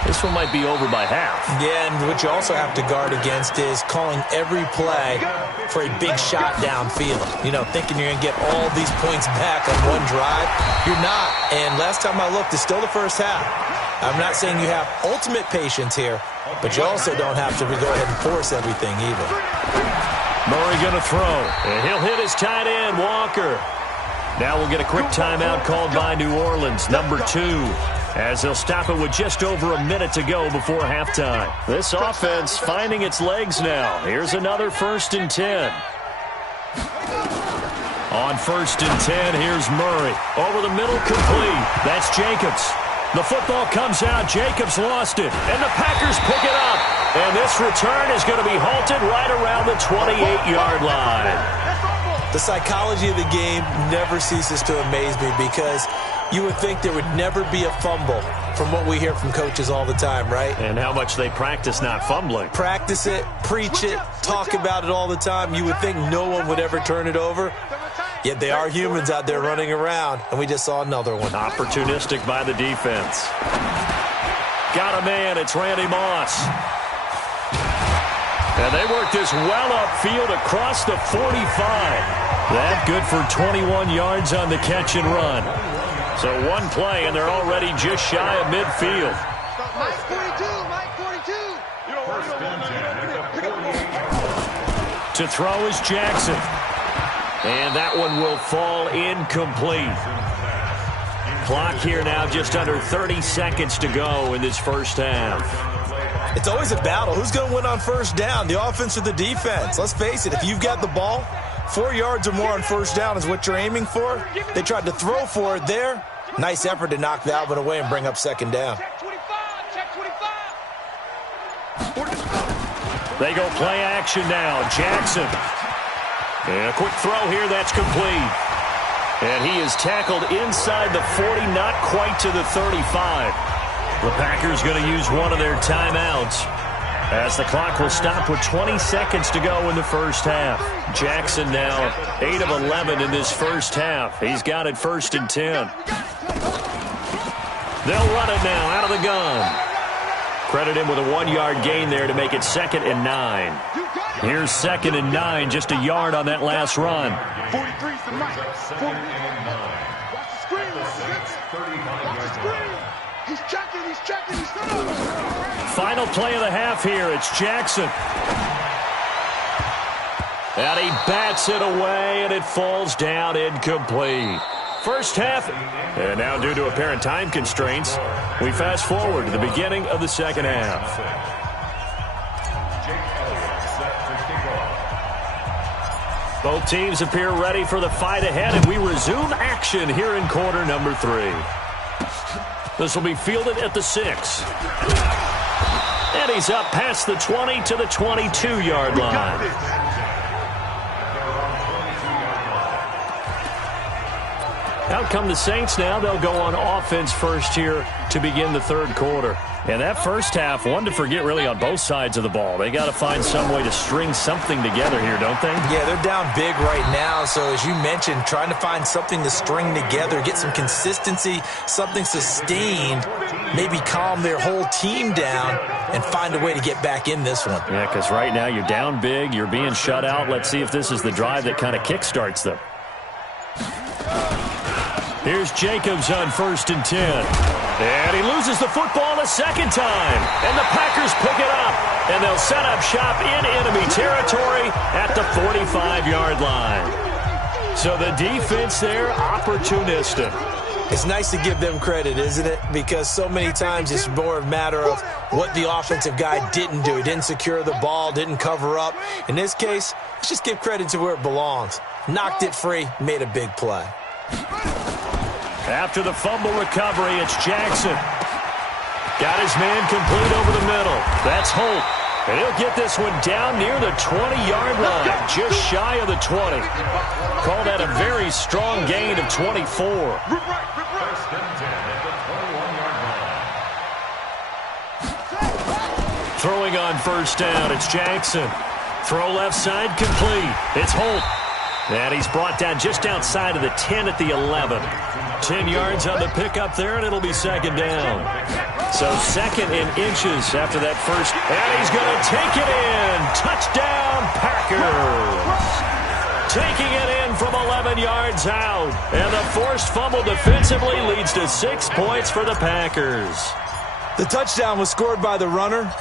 This one might be over by half. Yeah, and what you also have to guard against is calling every play for a big shot downfield. You know, thinking you're going to get all these points back on one drive. You're not. And last time I looked, it's still the first half. I'm not saying you have ultimate patience here, but you also don't have to go ahead and force everything either. Murray going to throw, and he'll hit his tight end, Walker. Now we'll get a quick timeout called by New Orleans, number 2, as they'll stop it with just over a minute to go before halftime. This offense finding its legs now. Here's another 1st and 10. On 1st and 10, here's Murray. Over the middle, complete. That's Jacobs. The football comes out. Jacobs lost it. And the Packers pick it up. And this return is going to be halted right around the 28-yard line. The psychology of the game never ceases to amaze me because you would think there would never be a fumble from what we hear from coaches all the time, right? And how much they practice not fumbling. Practice it, preach it, talk about it all the time. You would think no one would ever turn it over. Yet they are humans out there running around, and we just saw another one. Opportunistic by the defense. Got a man, it's Randy Moss. And they work this well upfield across the 45. That good for 21 yards on the catch and run. So one play, and they're already just shy of midfield. Mike 42, Mike 42. To throw is Jackson. And that one will fall incomplete. Clock here now, just under 30 seconds to go in this first half. It's always a battle. Who's going to win on first down, the offense or the defense? Let's face it, if you've got the ball, 4 yards or more on first down is what you're aiming for. They tried to throw for it there. Nice effort to knock that one away and bring up second down. They go play action now. Jackson. And a quick throw here, that's complete. And he is tackled inside the 40, not quite to the 35. The Packers going to use one of their timeouts as the clock will stop with 20 seconds to go in the first half. Jackson now 8 of 11 in this first half. He's got it 1st and 10. They'll run it now out of the gun. Credit him with a 1-yard gain there to make it 2nd and 9. Here's 2nd and 9, just a yard on that last run. 43's the mic. Watch the screen. Watch the screen. He's checking, he's checking, he's throwing. Final play of the half here. It's Jackson. And he bats it away, and it falls down incomplete. First half, and now due to apparent time constraints, we fast forward to the beginning of the second half. Both teams appear ready for the fight ahead, and we resume action here in quarter number 3. This will be fielded at the 6. And he's up past the 20 to the 22-yard line. Out come the Saints now. They'll go on offense first here to begin the third quarter. And that first half, one to forget really on both sides of the ball. They got to find some way to string something together here, don't they? Yeah, they're down big right now. So as you mentioned, trying to find something to string together, get some consistency, something sustained, maybe calm their whole team down and find a way to get back in this one. Yeah, because right now you're down big, you're being shut out. Let's see if this is the drive that kind of kickstarts them. Here's Jacobs on 1st and 10. And he loses the football a second time. And the Packers pick it up. And they'll set up shop in enemy territory at the 45-yard line. So the defense there, opportunistic. It's nice to give them credit, isn't it? Because so many times it's more a matter of what the offensive guy didn't do. He didn't secure the ball, didn't cover up. In this case, let's just give credit to where it belongs. Knocked it free, made a big play. After the fumble recovery, it's Jackson. Got his man complete over the middle. That's Holt. And he'll get this one down near the 20-yard line, just shy of the 20. Call that a very strong gain of 24. Throwing on first down, it's Jackson. Throw left side complete. It's Holt. And he's brought down just outside of the 10 at the 11. 10 yards on the pickup there, and it'll be second down. So second in inches after that first. And he's going to take it in. Touchdown, Packers. Taking it in from 11 yards out. And the forced fumble defensively leads to 6 points for the Packers. The touchdown was scored by the runner.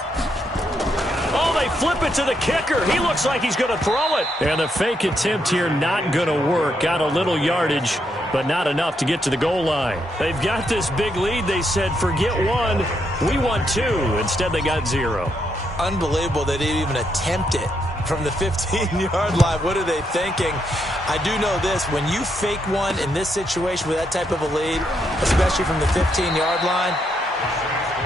Oh, they flip it to the kicker. He looks like he's going to throw it. And the fake attempt here not going to work. Got a little yardage, but not enough to get to the goal line. They've got this big lead. They said, forget one, we want two. Instead, they got 0. Unbelievable they didn't even attempt it from the 15-yard line. What are they thinking? I do know this. When you fake one in this situation with that type of a lead, especially from the 15-yard line,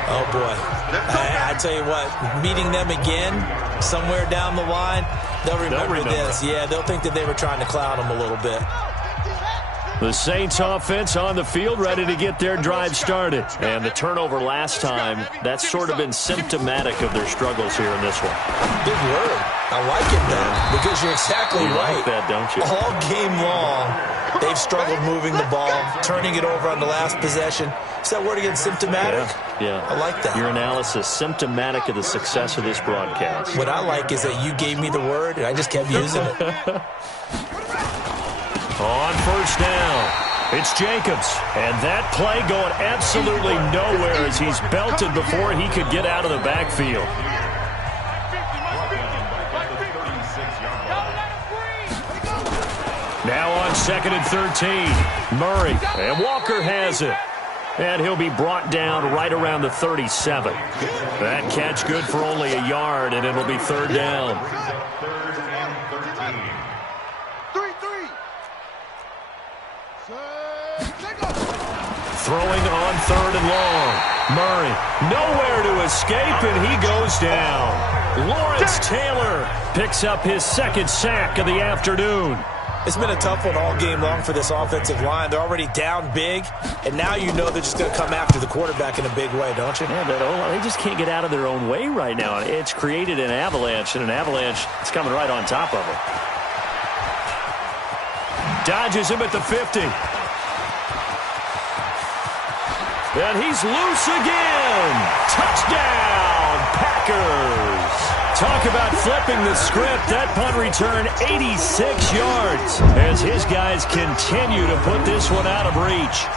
oh, boy. I tell you what, meeting them again somewhere down the line, they'll remember this. Yeah, they'll think that they were trying to clown them a little bit. The Saints offense on the field, ready to get their drive started. And the turnover last time, that's sort of been symptomatic of their struggles here in this one. Good word. I like it, though, because you're exactly right. Like that, don't you? All game long, they've struggled moving the ball, turning it over on the last possession. Is that word again, symptomatic? Yeah. I like that. Your analysis, symptomatic of the success of this broadcast. What I like is that you gave me the word, and I just kept using it. On first down, it's Jacobs. And that play going absolutely nowhere as he's belted before he could get out of the backfield. Now on 2nd and 13, Murray. And Walker has it. And he'll be brought down right around the 37. That catch good for only a yard, and it'll be third down. Throwing on 3rd and long. Murray, nowhere to escape, and he goes down. Lawrence Taylor picks up his 2nd sack of the afternoon. It's been a tough one all game long for this offensive line. They're already down big, and now you know they're just going to come after the quarterback in a big way, don't you? Yeah, but they just can't get out of their own way right now. It's created an avalanche, and an avalanche is coming right on top of them. Dodges him at the 50. And he's loose again. Touchdown, Packers. Talk about flipping the script. That punt return, 86 yards, as his guys continue to put this one out of reach.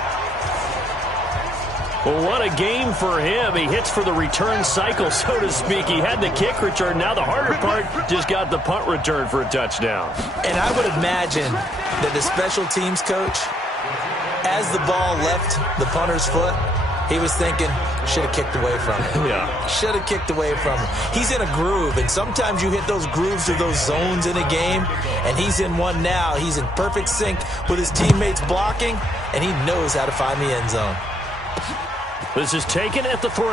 Well, what a game for him. He hits for the return cycle, so to speak. He had the kick return. Now the harder part, just got the punt return for a touchdown. And I would imagine that the special teams coach, as the ball left the punter's foot, he was thinking, should have kicked away from it. Yeah. Should have kicked away from it. He's in a groove, and sometimes you hit those grooves or those zones in a game, and he's in one now. He's in perfect sync with his teammates blocking, and he knows how to find the end zone. This is taken at the 3.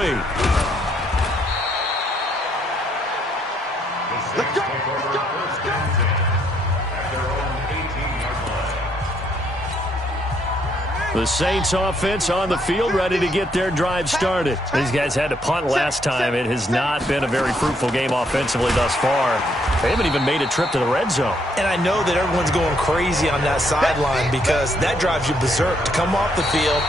Let's go. The Saints offense on the field, ready to get their drive started. These guys had to punt last time. It has not been a very fruitful game offensively thus far. They haven't even made a trip to the red zone. And I know that everyone's going crazy on that sideline because that drives you berserk to come off the field,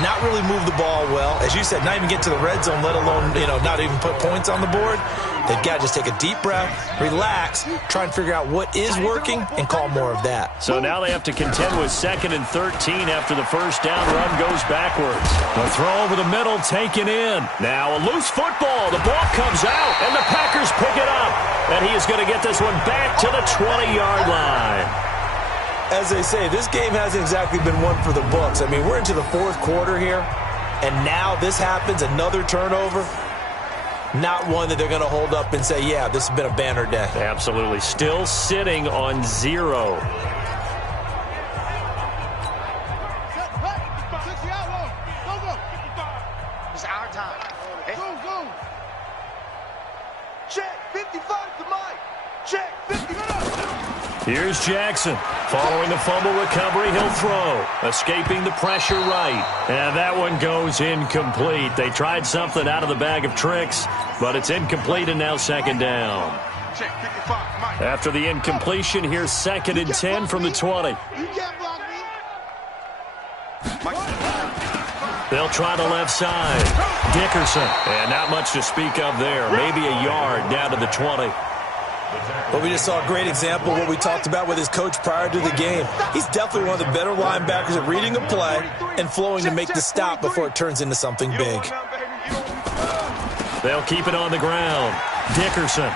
not really move the ball well. As you said, not even get to the red zone, let alone, not even put points on the board. They've got to just take a deep breath, relax, try and figure out what is working, and call more of that. So now they have to contend with 2nd and 13 after the first down run goes backwards. The throw over the middle taken in. Now a loose football. The ball comes out, and the Packers pick it up. And he is going to get this one back to the 20-yard line. As they say, this game hasn't exactly been one for the books. I mean, we're into the fourth quarter here, and now this happens, another turnover. Not one that they're going to hold up and say, yeah, this has been a banner day. Absolutely. Still sitting on 0. It's our time. Go. Check 55 to Mike. Check 55. Here's Jackson. Following the fumble recovery, he'll throw. Escaping the pressure right. And that one goes incomplete. They tried something out of the bag of tricks, but it's incomplete and now second down. Check 55, Mike. After the incompletion, here's 2nd and 10 from the 20. You can't block me. Mike. They'll try the left side. Dickerson. And not much to speak of there. Maybe a yard down to the 20. But we just saw a great example of what we talked about with his coach prior to the game. He's definitely one of the better linebackers at reading a play and flowing to make the stop before it turns into something big. They'll keep it on the ground. Dickerson.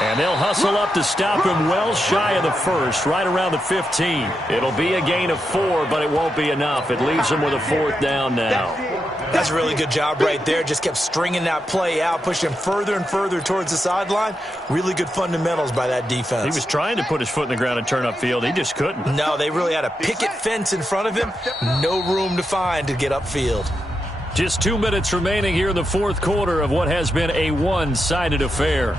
And they'll hustle up to stop him well shy of the first, right around the 15. It'll be a gain of 4, but it won't be enough. It leaves them with a 4th down now. That's a really good job right there. Just kept stringing that play out, pushing him further and further towards the sideline. Really good fundamentals by that defense. He was trying to put his foot in the ground and turn upfield. He just couldn't. No, they really had a picket fence in front of him. No room to find to get upfield. Just 2 minutes remaining here in the fourth quarter of what has been a one-sided affair.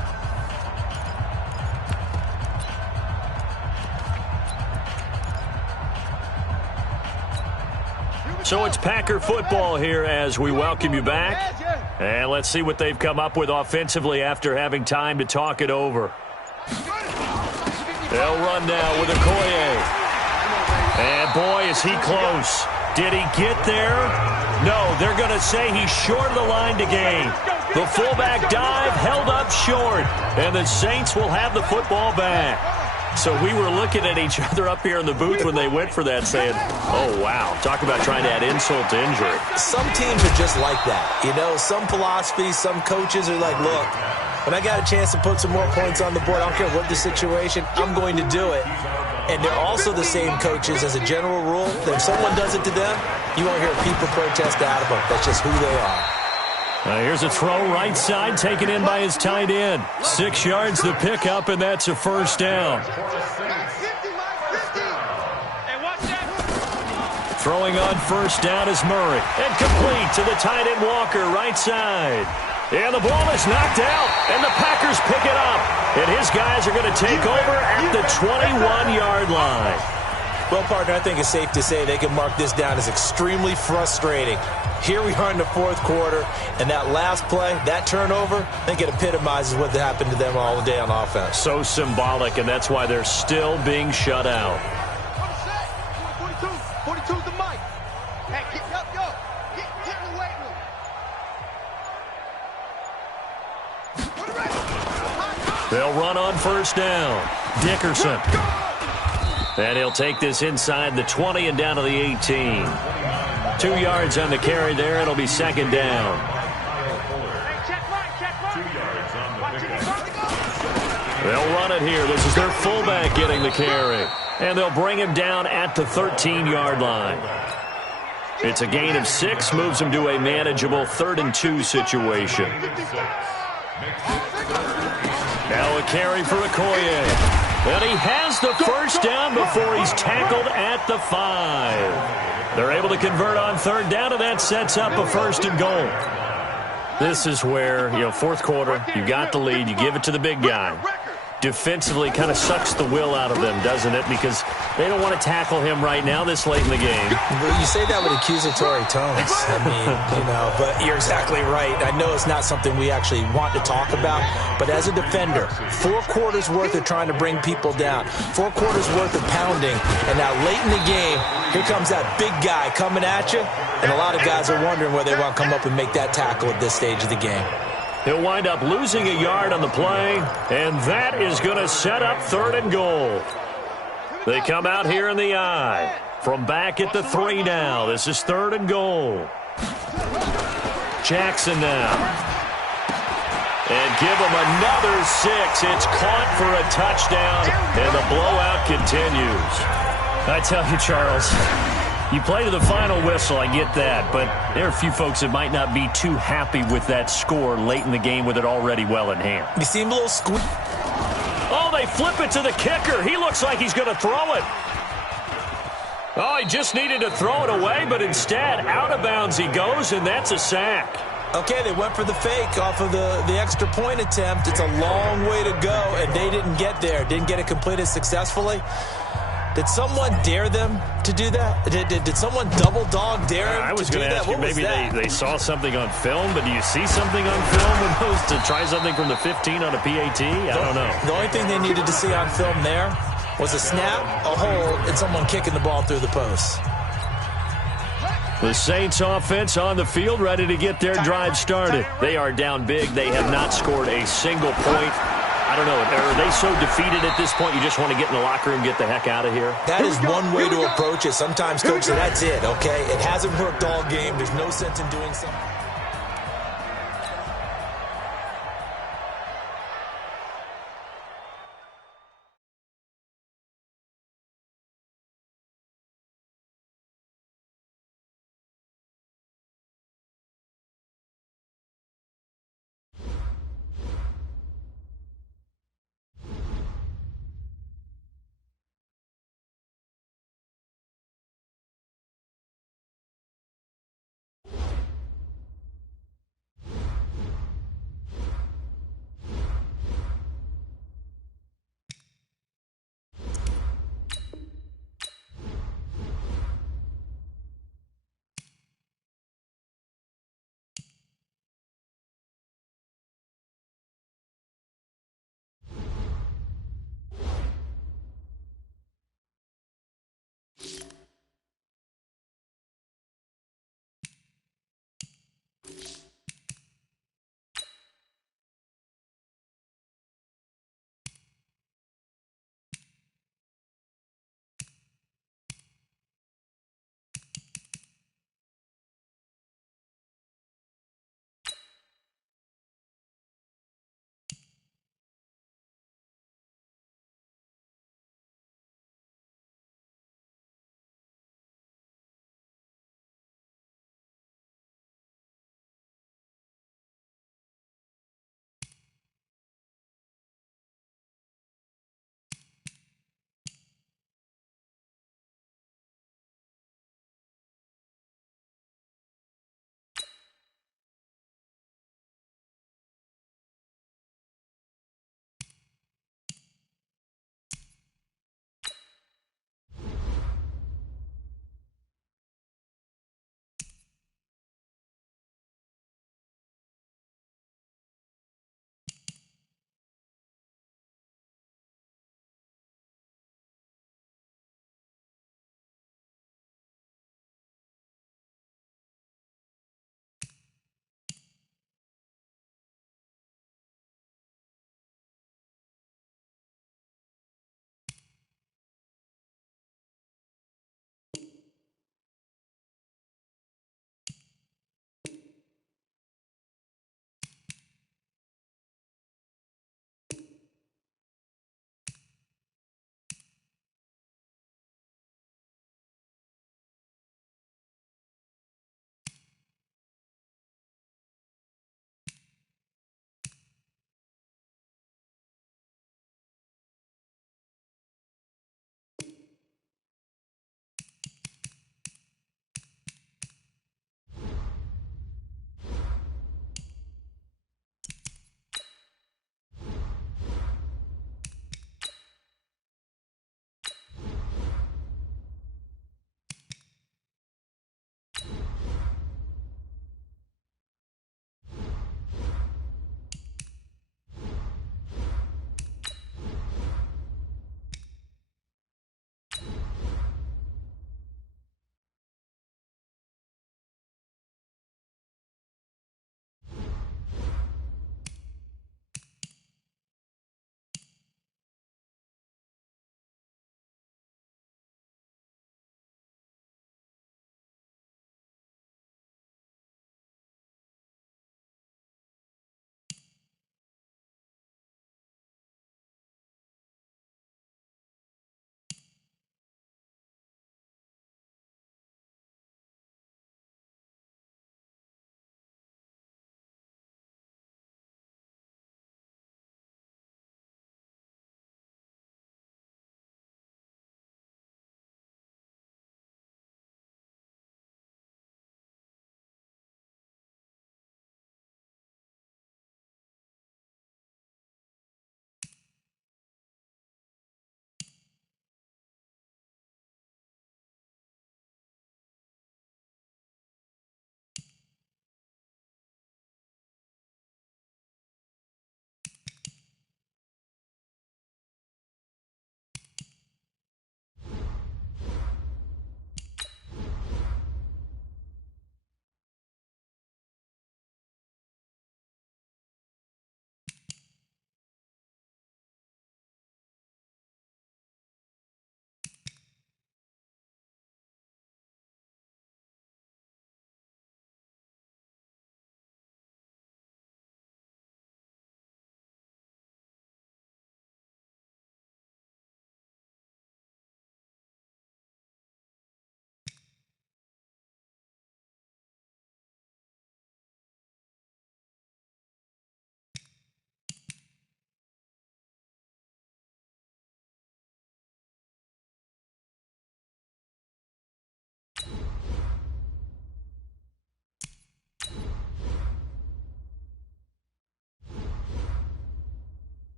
So it's Packer football here as we welcome you back. And let's see what they've come up with offensively after having time to talk it over. They'll run now with Okoye. And boy, is he close. Did he get there? No, they're going to say he's short of the line to gain. The fullback dive held up short. And the Saints will have the football back. So we were looking at each other up here in the booth when they went for that saying, oh, wow, talk about trying to add insult to injury. Some teams are just like that. You know, some philosophies, some coaches are like, look, when I got a chance to put some more points on the board, I don't care what the situation, I'm going to do it. And they're also the same coaches as a general rule that if someone does it to them, you won't hear people protest out of them. That's just who they are. Here's a throw right side taken in by his tight end. 6 yards to pick up, and that's a first down. Throwing on first down is Murray. And complete to the tight end Walker, right side. And the ball is knocked out, and the Packers pick it up. And his guys are going to take over at the 21-yard line. Well, partner, I think it's safe to say they can mark this down as extremely frustrating. Here we are in the fourth quarter, and that last play, that turnover, I think it epitomizes what happened to them all day on offense. So symbolic, and that's why they're still being shut out. 42 to Mike. Hey, get up, yo. Get in the weight room. They'll run on first down. Dickerson. And he'll take this inside the 20 and down to the 18. 2 yards on the carry there. It'll be second down. They'll run it here. This is their fullback getting the carry. And they'll bring him down at the 13-yard line. It's a gain of 6, moves him to a manageable 3rd and 2 situation. Now a carry for Okoye. And he has the first down before he's tackled at the 5. They're able to convert on third down, and that sets up a 1st and goal. This is where, fourth quarter, you got the lead, you give it to the big guy. Defensively kind of sucks the will out of them, doesn't it? Because they don't want to tackle him right now this late in the game. Well, you say that with accusatory tones. I mean, but you're exactly right. I know it's not something we actually want to talk about, but as a defender, 4 quarters worth of trying to bring people down, 4 quarters worth of pounding, and now late in the game, here comes that big guy coming at you, and a lot of guys are wondering whether they want to come up and make that tackle at this stage of the game. He'll wind up losing a yard on the play, and that is going to set up 3rd and goal. They come out here in the I. From back at the 3 now. This is 3rd and goal. Jackson now. And give him another 6. It's caught for a touchdown, and the blowout continues. I tell you, Charles, you play to the final whistle, I get that, but there are a few folks that might not be too happy with that score late in the game with it already well in hand. You seem a little squeak. Oh, they flip it to the kicker. He looks like he's going to throw it. Oh, he just needed to throw it away, but instead, out of bounds he goes, and that's a sack. Okay, they went for the fake off of the extra point attempt. It's a long way to go, and they didn't get there. Didn't get it completed successfully. Did someone dare them to do that? Did someone double dog dare them I was to do going to that? ask you, What was maybe that? they saw something on film, but do you see something on film with those to try something from the 15 on a PAT? I don't know. The only thing they needed to see on film there was a snap, a hold, and someone kicking the ball through the post. The Saints offense on the field, ready to get their drive started. They are down big. They have not scored a single point. I don't know. Are they so defeated at this point you just want to get in the locker room, get the heck out of here? That is one way to approach it. Sometimes, Coach, that's it, okay? It hasn't worked all game. There's no sense in doing something.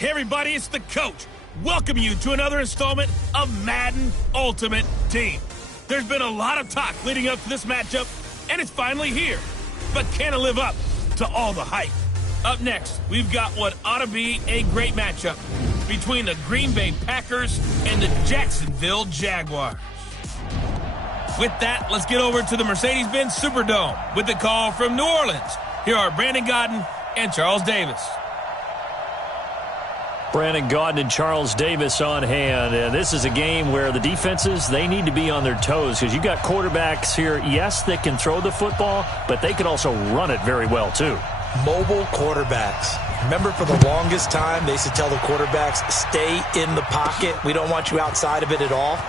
Hey everybody, it's the coach. Welcome you to another installment of Madden Ultimate Team. There's been a lot of talk leading up to this matchup, and it's finally here. But can it live up to all the hype? Up next, we've got what ought to be a great matchup between the Green Bay Packers and the Jacksonville Jaguars. With that, let's get over to the Mercedes-Benz Superdome with the call from New Orleans. Here are Brandon Gaudin and Charles Davis. Brandon Gaudin and Charles Davis on hand. And this is a game where the defenses, they need to be on their toes because you've got quarterbacks here, yes, that can throw the football, but they can also run it very well, too. Mobile quarterbacks. Remember, for the longest time, they used to tell the quarterbacks, stay in the pocket. We don't want you outside of it at all.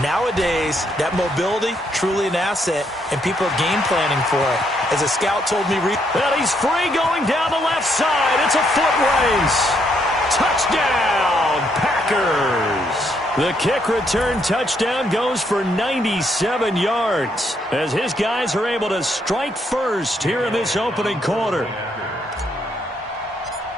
Nowadays, that mobility, truly an asset, and people are game planning for it. As a scout told me... Well, he's free going down the left side. It's a foot race. Touchdown, Packers! The kick return touchdown goes for 97 yards as his guys are able to strike first here in this opening quarter.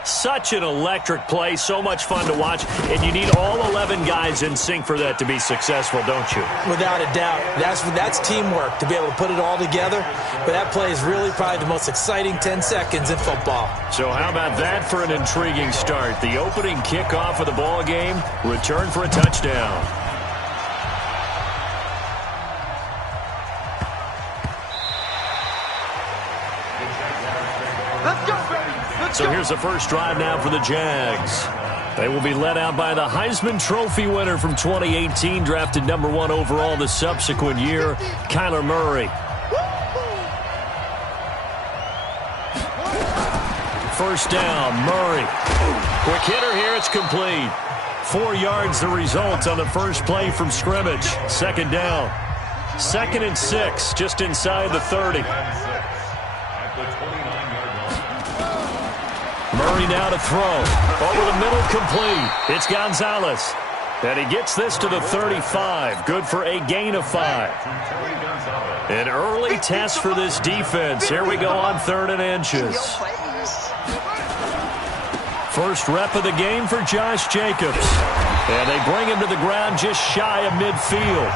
Such an electric play, so much fun to watch, and you need all 11 guys in sync for that to be successful, don't you? Without a doubt. That's teamwork, to be able to put it all together. But that play is really probably the most exciting 10 seconds in football. So how about that for an intriguing start? The opening kickoff of the ball game, return for a touchdown. So here's the first drive now for the Jags. They will be led out by the Heisman Trophy winner from 2018, drafted #1 overall the subsequent year, Kyler Murray. First down, Murray. Quick hitter here, it's complete. 4 yards the result on the first play from scrimmage. Second down. 2nd and 6, just inside the 30. Murray now to throw. Over the middle, complete. It's Gonzalez. And he gets this to the 35. Good for a gain of 5. An early test for this defense. Here we go on 3rd and inches. First rep of the game for Josh Jacobs. And they bring him to the ground just shy of midfield.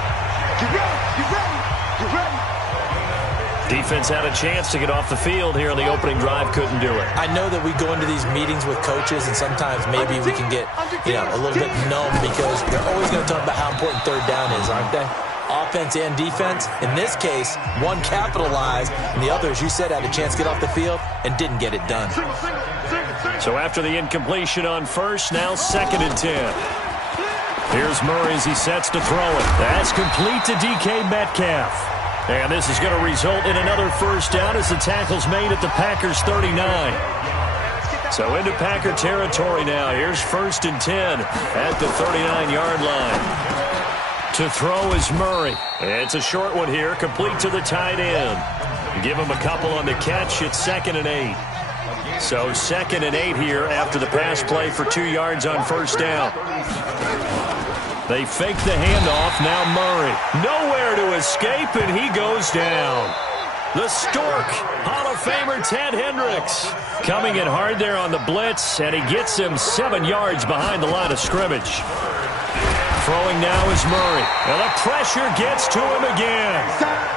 Defense had a chance to get off the field here on the opening drive, couldn't do it. I know that we go into these meetings with coaches, and sometimes maybe we can get, a little bit numb because they're always going to talk about how important 3rd down is, aren't they? Offense and defense. In this case, one capitalized, and the other, as you said, had a chance to get off the field and didn't get it done. So after the incompletion on first, now 2nd and 10. Here's Murray as he sets to throw it. That's complete to DK Metcalf. And this is going to result in another first down as the tackle's made at the Packers 39. So into Packer territory now. Here's 1st and 10 at the 39-yard line. To throw is Murray. It's a short one here, complete to the tight end. Give him a couple on the catch. It's 2nd and 8. So 2nd and 8 here after the pass play for 2 yards on first down. They fake the handoff. Now Murray. Nowhere to escape, and he goes down. The Stork, Hall of Famer Ted Hendricks, coming in hard there on the blitz, and he gets him 7 yards behind the line of scrimmage. Throwing now is Murray. And the pressure gets to him again.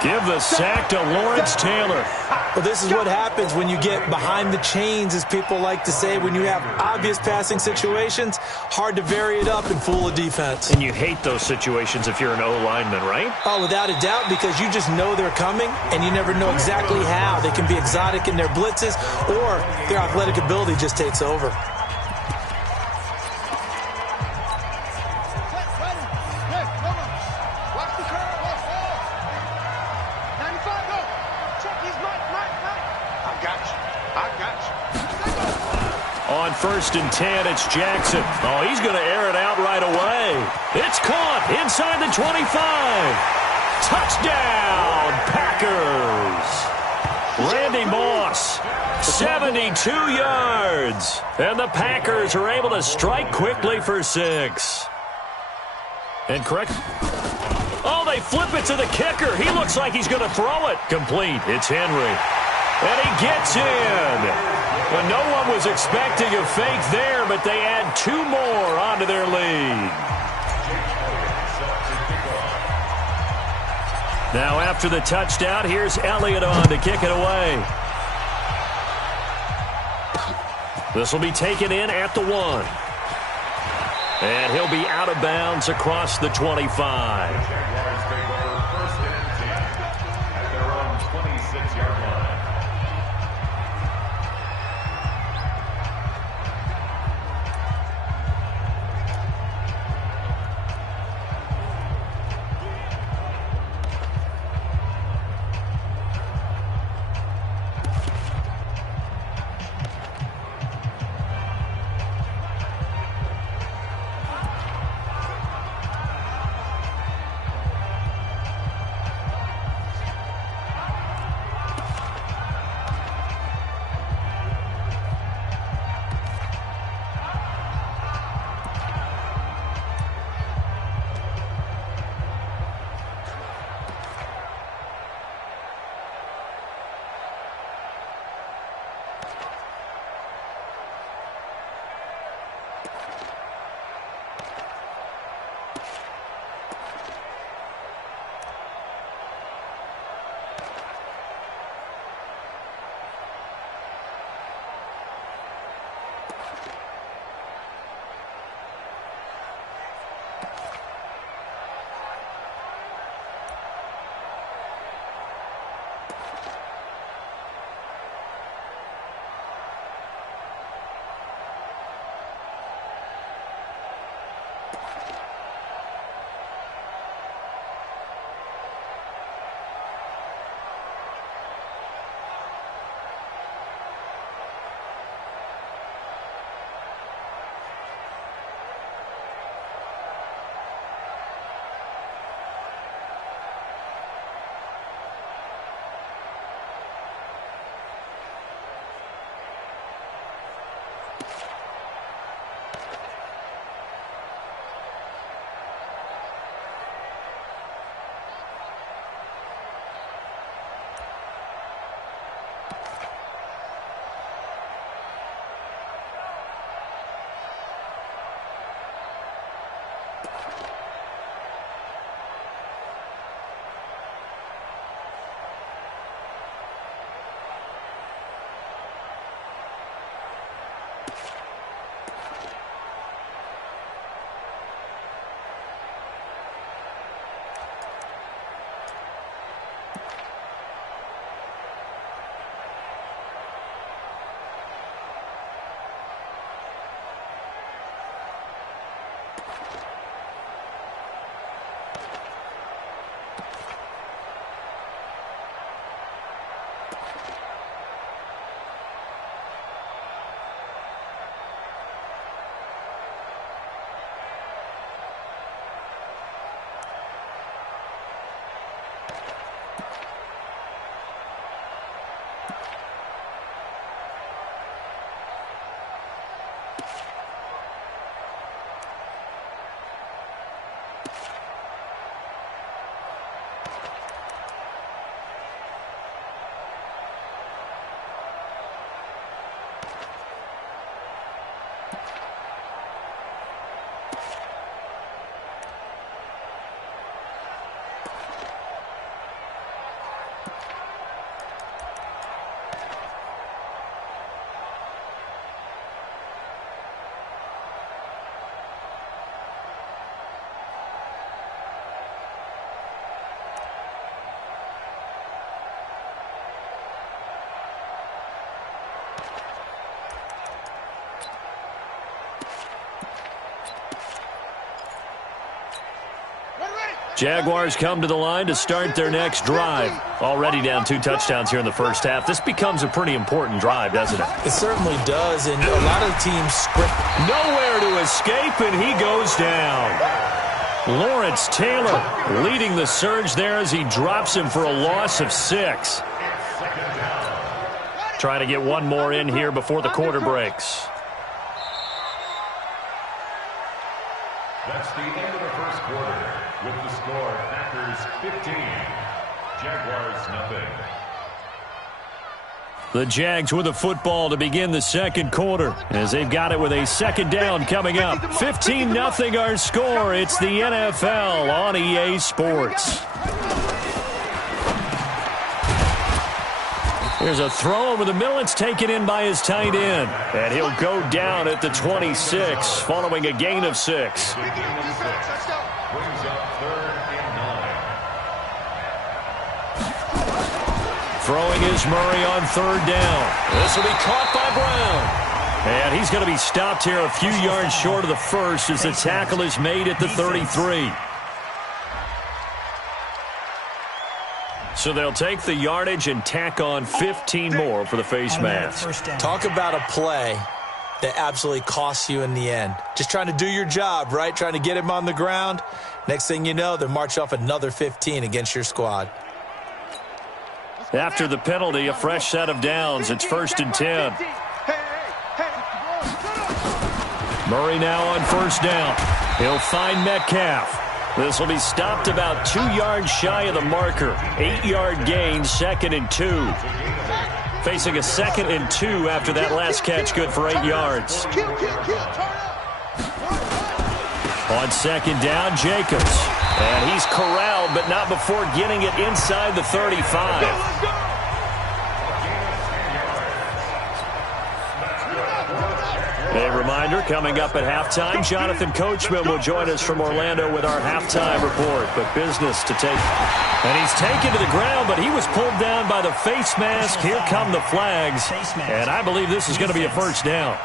Give the sack to Lawrence Taylor. Well, this is what happens when you get behind the chains, as people like to say. When you have obvious passing situations, hard to vary it up and fool a defense. And you hate those situations if you're an O-lineman, right? Oh, without a doubt, because you just know they're coming, and you never know exactly how. They can be exotic in their blitzes, or their athletic ability just takes over. On 1st and 10, it's Jackson. Oh, he's going to air it out right away. It's caught inside the 25. Touchdown, Packers. Randy Moss, 72 yards. And the Packers are able to strike quickly for 6. And correct. Oh, they flip it to the kicker. He looks like he's going to throw it. Complete. It's Henry. And he gets in. Well, no one was expecting a fake there, but they add 2 more onto their lead. Now after the touchdown, here's Elliott on to kick it away. This will be taken in at the 1. And he'll be out of bounds across the 25. Jaguars take over 1st and 10 at their own 26-yard line. Jaguars come to the line to start their next drive. Already down 2 touchdowns here in the first half. This becomes a pretty important drive, doesn't it? It certainly does, and a lot of teams script. Nowhere to escape, and he goes down. Lawrence Taylor leading the surge there as he drops him for a loss of 6. Trying to get one more in here before the quarter breaks. That's the end of the first quarter. With the score, Packers 15, Jaguars nothing. The Jags with the football to begin the second quarter as they've got it with a second down coming up. 15-0 our score. It's the NFL on EA Sports. Here's a throw over the middle. It's taken in by his tight end. And he'll go down at the 26 following a gain of 6. Throwing is Murray on third down. This will be caught by Brown. And he's going to be stopped here a few yards short of the first as the tackle is made at the 33. So they'll take the yardage and tack on 15 more for the face mask. Talk about a play that absolutely costs you in the end. Just trying to do your job, right? Trying to get him on the ground. Next thing you know, they're marching off another 15 against your squad. After the penalty, a fresh set of downs. It's 1st and 10. Murray now on first down. He'll find Metcalf. This will be stopped about 2 yards shy of the marker. 8-yard gain, 2nd and 2. Facing a 2nd and 2 after that last catch, good for 8 yards. On 2nd down, Jacobs. And he's corralled, but not before getting it inside the 35. A reminder, coming up at halftime, Jonathan Coachman will join us from Orlando with our halftime report. But business to take. And he's taken to the ground, but he was pulled down by the face mask. Here come the flags. And I believe this is going to be a first down.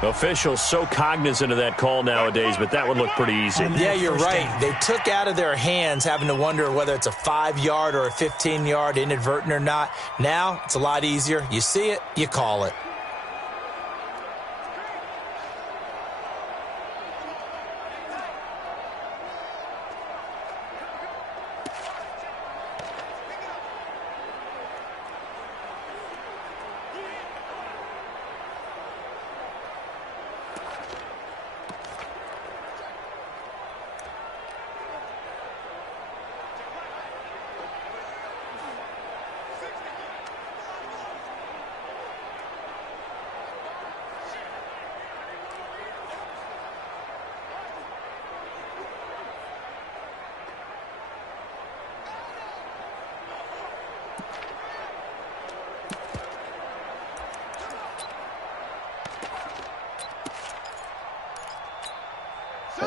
Officials so cognizant of that call nowadays, but that would look pretty easy. Yeah, you're right. They took out of their hands having to wonder whether it's a 5-yard or a 15-yard, inadvertent or not. Now, it's a lot easier. You see it, you call it.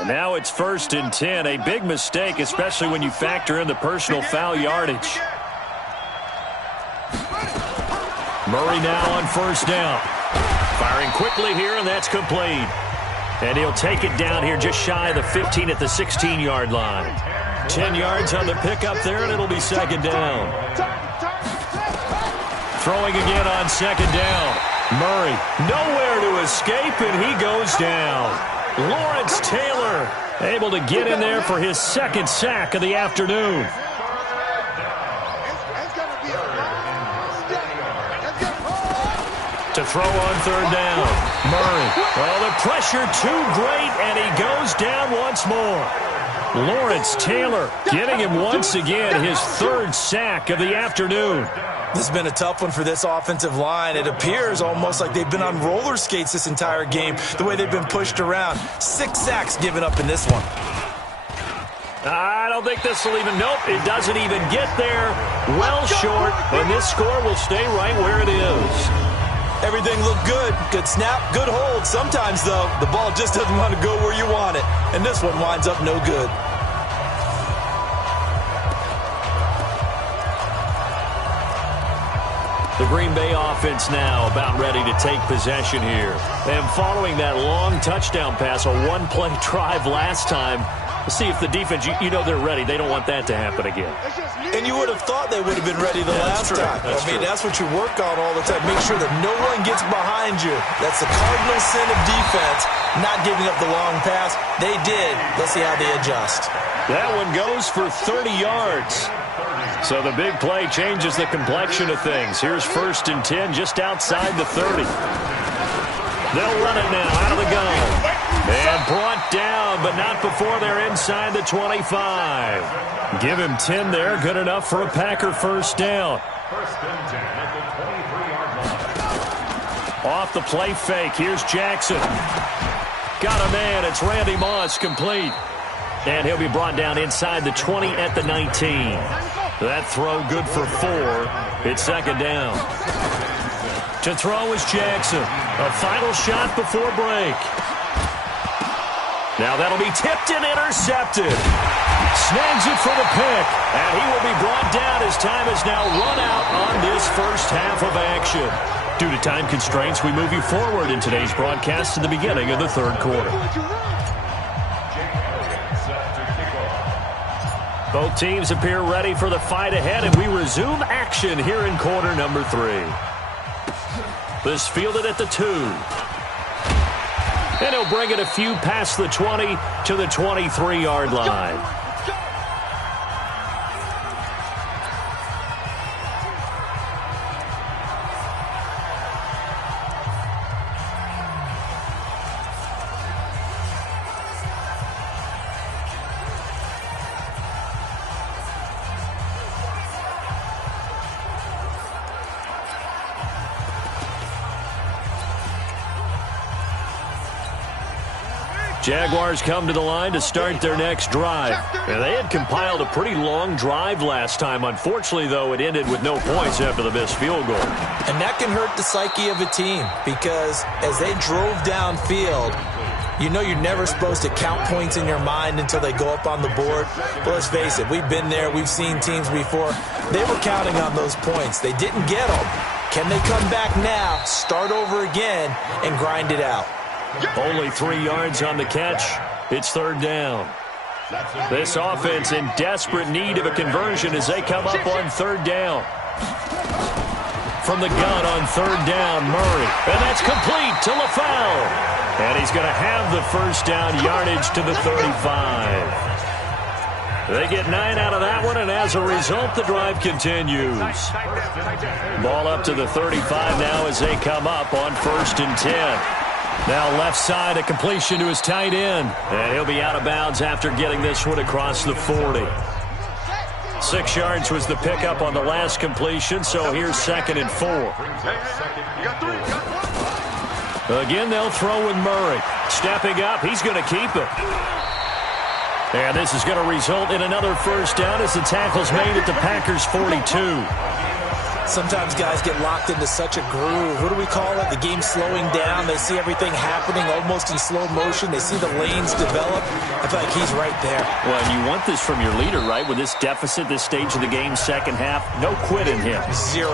Now it's 1st and 10. A big mistake, especially when you factor in the personal foul yardage. Murray now on first down. Firing quickly here, and that's complete. And he'll take it down here just shy of the 15 at the 16-yard line. 10 yards on the pickup there, and it'll be 2nd down. Throwing again on 2nd down. Murray nowhere to escape, and he goes down. Lawrence Taylor able to get in there for his 2nd sack of the afternoon. To throw on 3rd down. Murray. Well, the pressure too great, and he goes down once more. Lawrence Taylor getting him once again his 3rd sack of the afternoon. This has been a tough one for this offensive line. It appears almost like they've been on roller skates this entire game, the way they've been pushed around. 6 sacks given up in this one. I don't think this will even, nope, it doesn't even get there. Well short, and this score will stay right where it is. Everything looked good. Good snap, good hold. Sometimes, though, the ball just doesn't want to go where you want it. And this one winds up no good. The Green Bay offense now about ready to take possession here. And following that long touchdown pass, a one-play drive last time, let's see if the defense, you know they're ready. They don't want that to happen again. And you would have thought they would have been ready the last time. I mean, that's what you work on all the time. Make sure that no one gets behind you. That's the cardinal sin of defense, not giving up the long pass. They did. Let's see how they adjust. That one goes for 30 yards. So the big play changes the complexion of things. Here's 1st and 10 just outside the 30. They'll run it now out of the gun. And brought down down, but not before they're inside the 25. Give him 10 there. Good enough for a Packer first down. First and 10 at the 23-yard line. Off the play fake. Here's Jackson. Got a man. It's Randy Moss, complete. And he'll be brought down inside the 20 at the 19. That throw good for 4. It's second down. To throw is Jackson. A final shot before break. Now that'll be tipped and intercepted. Snags it for the pick. And he will be brought down as time is now run out on this first half of action. Due to time constraints, we move you forward in today's broadcast to the beginning of the third quarter. Both teams appear ready for the fight ahead, and we resume action here in quarter number 3. This fielded at the 2. And he'll bring it a few past the 20 to the 23-yard line. Jaguars come to the line to start their next drive. And they had compiled a pretty long drive last time. Unfortunately, though, it ended with no points after the missed field goal. And that can hurt the psyche of a team because as they drove downfield, you know you're never supposed to count points in your mind until they go up on the board. But let's face it, we've been there. We've seen teams before. They were counting on those points. They didn't get them. Can they come back now, start over again, and grind it out? Only 3 yards on the catch. It's third down. This offense in desperate need of a conversion as they come up on third down. From the gun on third down, Murray. And that's complete to LaFell. And he's going to have the first down yardage to the 35. They get 9 out of that one, and as a result, the drive continues. Ball up to the 35 now as they come up on first and 10. Now left side, a completion to his tight end. And he'll be out of bounds after getting this one across the 40. 6 yards was the pickup on the last completion, so here's second and 4. Again, they'll throw with Murray. Stepping up, he's going to keep it. And this is going to result in another first down as the tackle's made at the Packers' 42. Sometimes guys get locked into such a groove. What do we call it? The game's slowing down. They see everything happening almost in slow motion. They see the lanes develop. I feel like he's right there. Well, and you want this from your leader, right? With this deficit, this stage of the game, second half, no quit in him. 0.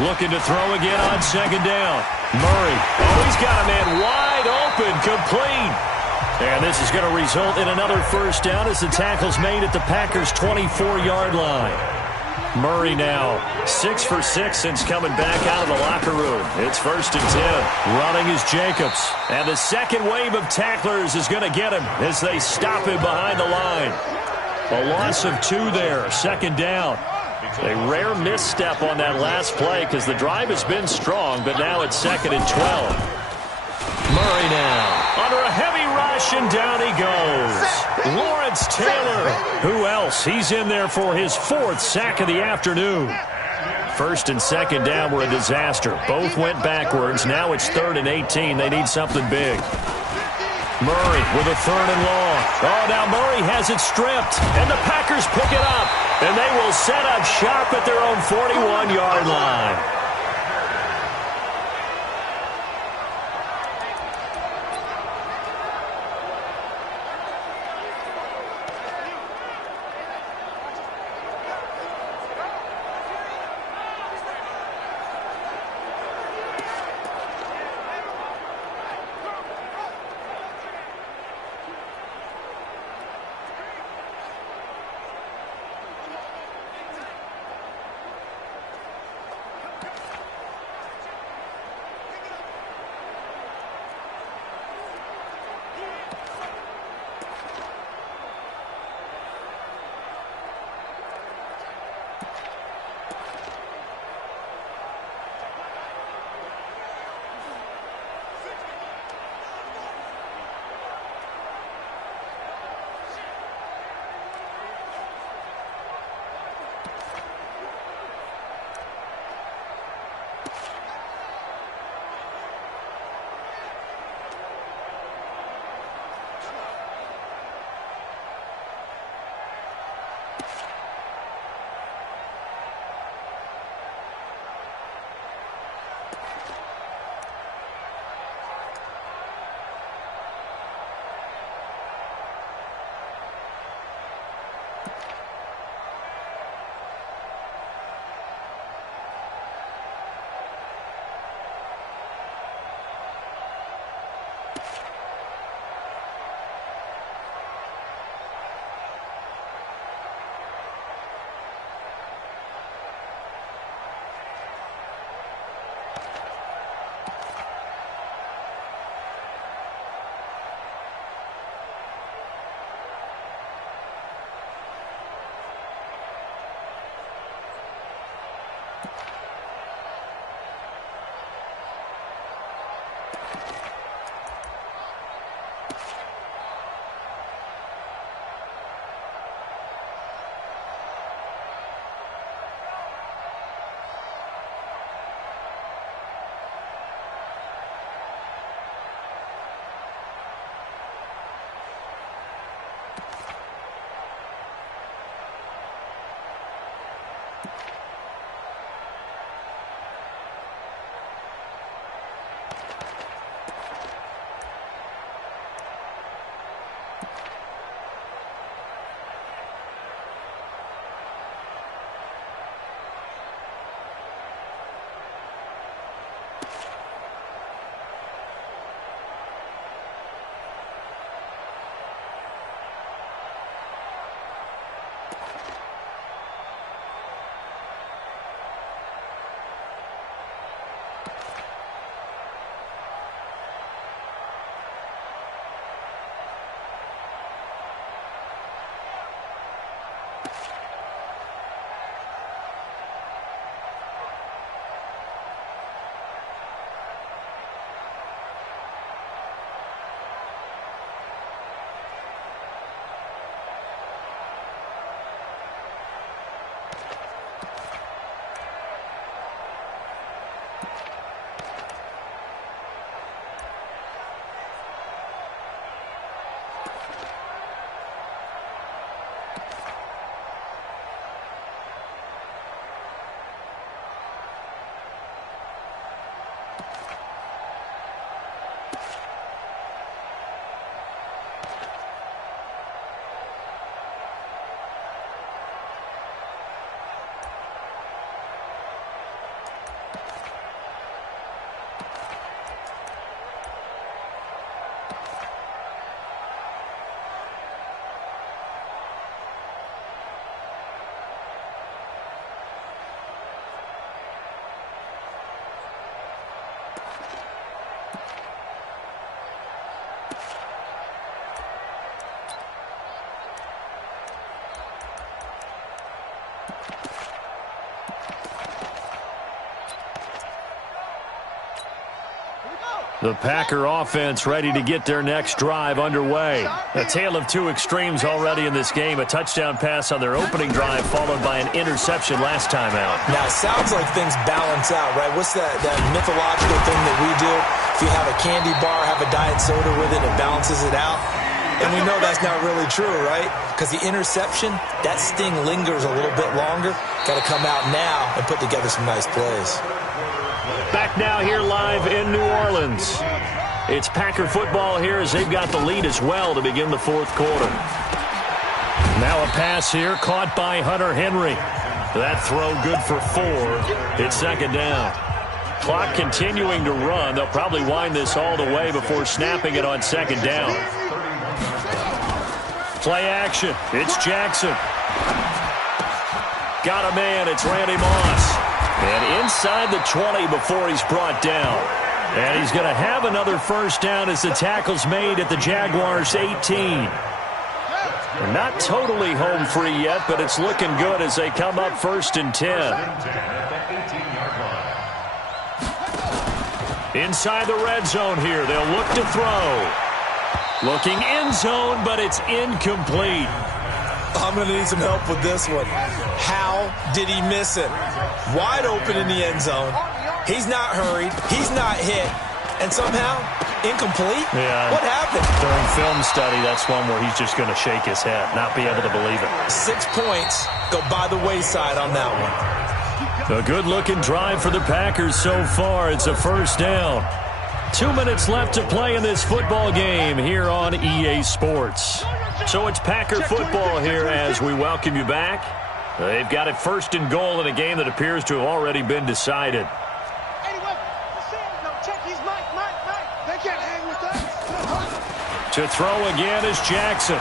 Looking to throw again on second down. Murray. Oh, he's got a man wide open, complete. And this is going to result in another first down as the tackle's made at the Packers' 24-yard line. Murray now 6 for 6 since coming back out of the locker room. It's first and 10. Running is Jacobs. And the second wave of tacklers is going to get him as they stop him behind the line. A loss of 2 there. Second down. A rare misstep on that last play because the drive has been strong, but now it's second and 12. Murray now under a heavy rush, and down he goes. Lawrence Taylor. Who else? He's in there for his 4th sack of the afternoon. First and second down were a disaster. Both went backwards. Now it's third and 18. They need something big. Murray with a third and long. Oh, now Murray has it stripped, and the Packers pick it up, and they will set up shop at their own 41-yard line. The Packer offense ready to get their next drive underway. A tale of two extremes already in this game. A touchdown pass on their opening drive followed by an interception last time out. Now, it sounds like things balance out, right? What's that mythological thing that we do? If you have a candy bar, have a diet soda with it, it balances it out. And we know that's not really true, right? Because the interception, that sting lingers a little bit longer. Got to come out now and put together some nice plays. Back now here live in New Orleans. It's Packer football here as they've got the lead as well to begin the fourth quarter. Now a pass here caught by Hunter Henry. That throw good for 4. It's second down. Clock continuing to run. They'll probably wind this all the way before snapping it on second down. Play action. It's Jackson. Got a man. It's Randy Moss. And inside the 20 before he's brought down. And he's going to have another first down as the tackle's made at the Jaguars' 18. They're not totally home free yet, but it's looking good as they come up 1st and 10. Inside the red zone here. They'll look to throw. Looking end zone, but it's incomplete. I'm going to need some help with this one. How did he miss it? Wide open in the end zone. He's not hurried. He's not hit. And somehow, incomplete? Yeah. What happened? During film study, that's one where he's just going to shake his head, not be able to believe it. 6 points go by the wayside on that one. A good-looking drive for the Packers so far. It's a first down. 2 minutes left to play in this football game here on EA Sports. So it's Packer football here as we welcome you back. They've got it 1st and goal in a game that appears to have already been decided. To throw again is Jackson.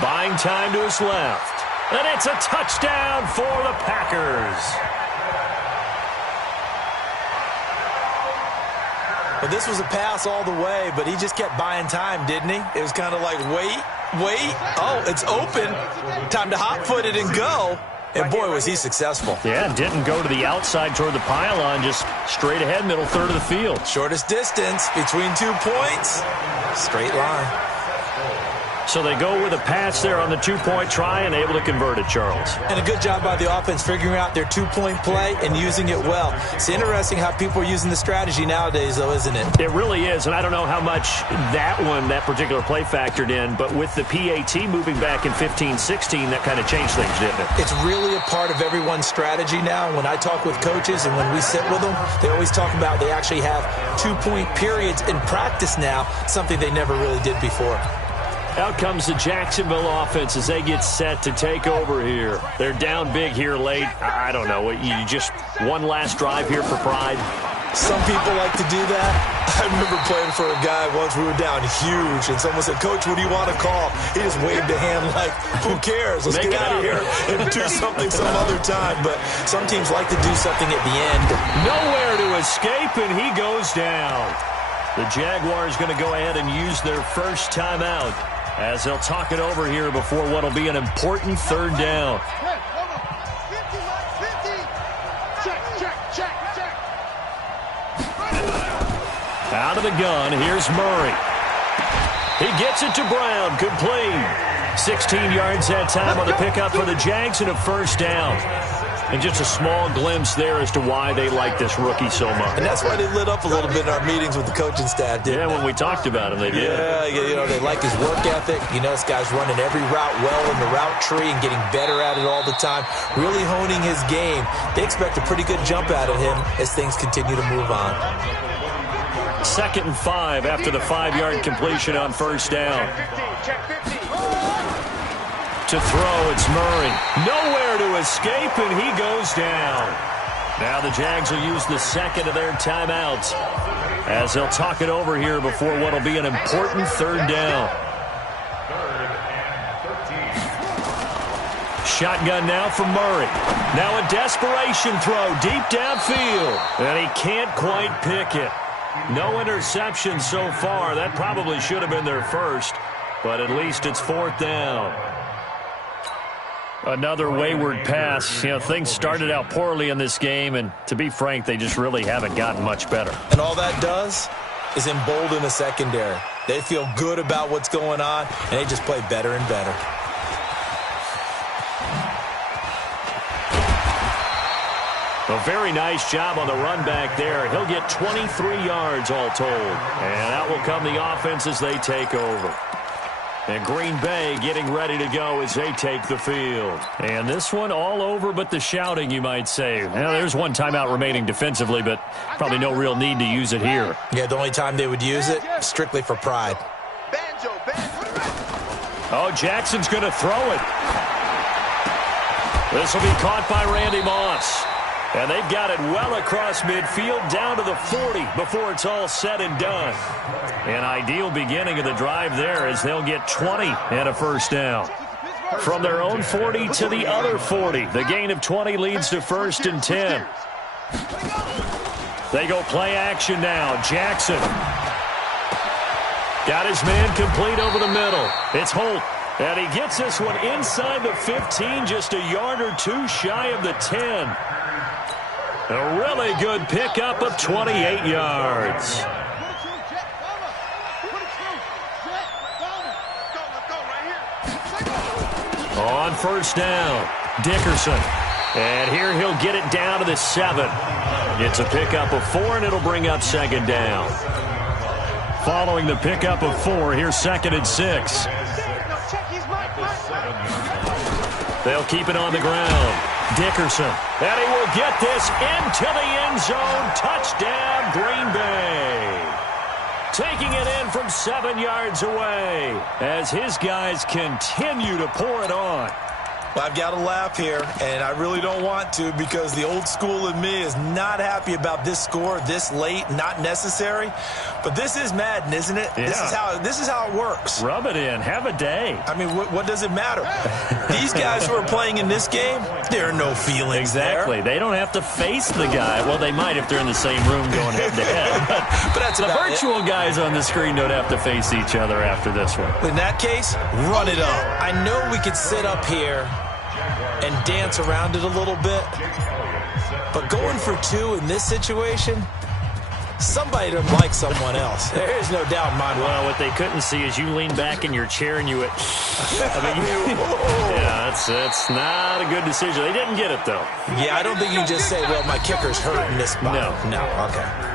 Buying time to his left. And it's a touchdown for the Packers. Well, this was a pass all the way, but he just kept buying time, didn't he? It was kind of like, wait. Oh, it's open. Time to hot-foot it and go. And, boy, was he successful. Yeah, didn't go to the outside toward the pylon, just straight ahead, middle third of the field. Shortest distance between 2 points. Straight line. So they go with a pass there on the two-point try and able to convert it, Charles. And a good job by the offense figuring out their two-point play and using it well. It's interesting how people are using the strategy nowadays, though, isn't it? It really is, and I don't know how much that particular play factored in, but with the PAT moving back in 15-16, that kind of changed things, didn't it? It's really a part of everyone's strategy now. When I talk with coaches and when we sit with them, they always talk about they actually have two-point periods in practice now, something they never really did before. Out comes the Jacksonville offense as they get set to take over here. They're down big here late. I don't know. You just one last drive here for pride? Some people like to do that. I remember playing for a guy once. We were down huge, and someone said, "Coach, what do you want to call?" He just waved a hand like, who cares? Let's get out of here and do something some other time. But some teams like to do something at the end. Nowhere to escape, and he goes down. The Jaguars going to go ahead and use their first timeout, as they'll talk it over here before what will be an important third down. Out of the gun, here's Murray. He gets it to Brown, complete. 16 yards that time on the pickup for the Jags and a first down. And just a small glimpse there as to why they like this rookie so much. And that's why they lit up a little bit in our meetings with the coaching staff, didn't they? When we talked about him, they did. Yeah, they like his work ethic. This guy's running every route well in the route tree and getting better at it all the time, really honing his game. They expect a pretty good jump out of him as things continue to move on. 2nd and 5 after the 5-yard completion on first down. To throw, it's Murray. Nowhere to escape, and he goes down. Now the Jags will use the second of their timeouts as they'll talk it over here before what will be an important third down. Shotgun now from Murray. Now a desperation throw deep downfield, and he can't quite pick it. No interception so far. That probably should have been their first, but at least it's 4th down. Another wayward pass. Things started out poorly in this game, and to be frank, they just really haven't gotten much better. And all that does is embolden the secondary. They feel good about what's going on, and they just play better and better. A very nice job on the run back there. He'll get 23 yards all told. And out will come the offense as they take over. And Green Bay getting ready to go as they take the field. And this one all over but the shouting, you might say. Now, there's one timeout remaining defensively, but probably no real need to use it here. Yeah, the only time they would use it, strictly for pride. Oh, Jackson's going to throw it. This will be caught by Randy Moss. And they've got it well across midfield down to the 40 before it's all said and done. An ideal beginning of the drive there as they'll get 20 and a first down. From their own 40 to the other 40. The gain of 20 leads to 1st and 10. They go play action now. Jackson got his man complete over the middle. It's Holt. And he gets this one inside the 15, just a yard or two shy of the 10. A really good pickup of 28 yards. On first down, Dickerson. And here he'll get it down to the 7. It's a pickup of 4, and it'll bring up 2nd down. Following the pickup of 4, here's 2nd and 6. They'll keep it on the ground. Dickerson, and he will get this into the end zone. Touchdown, Green Bay. Taking it in from 7 yards away as his guys continue to pour it on. Well, I've got to laugh here, and I really don't want to because the old school in me is not happy about this score this late, not necessary. But this is Madden, isn't it? Yeah. This is how it works. Rub it in. Have a day. I mean, what does it matter? These guys who are playing in this game, there are no feelings Exactly. there. They don't have to face the guy. Well, they might if they're in the same room going head-to-head. But that's the about virtual guys on the screen don't have to face each other after this one. In that case, run it up. I know we could sit up here and dance around it a little bit, but going for 2 in this situation, somebody doesn't like someone else. There is no doubt in my mind. Well, what they couldn't see is you lean back in your chair and you went, yeah, that's not a good decision. They didn't get it, though. Yeah, I don't think you can just say, well, my kicker's hurt in this spot. No, okay.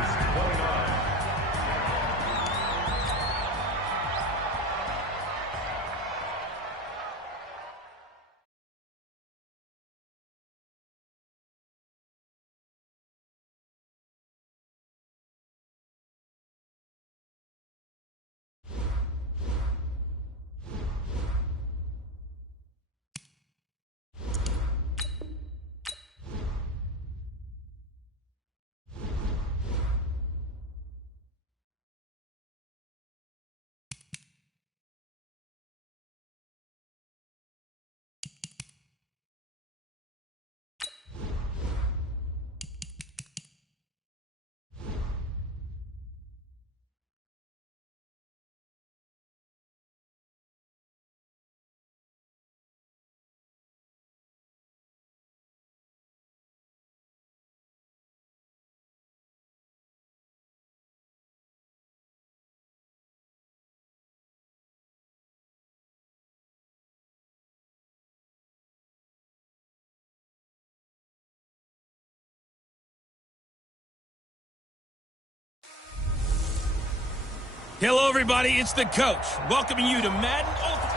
Hello, everybody. It's the coach welcoming you to Madden Ultimate.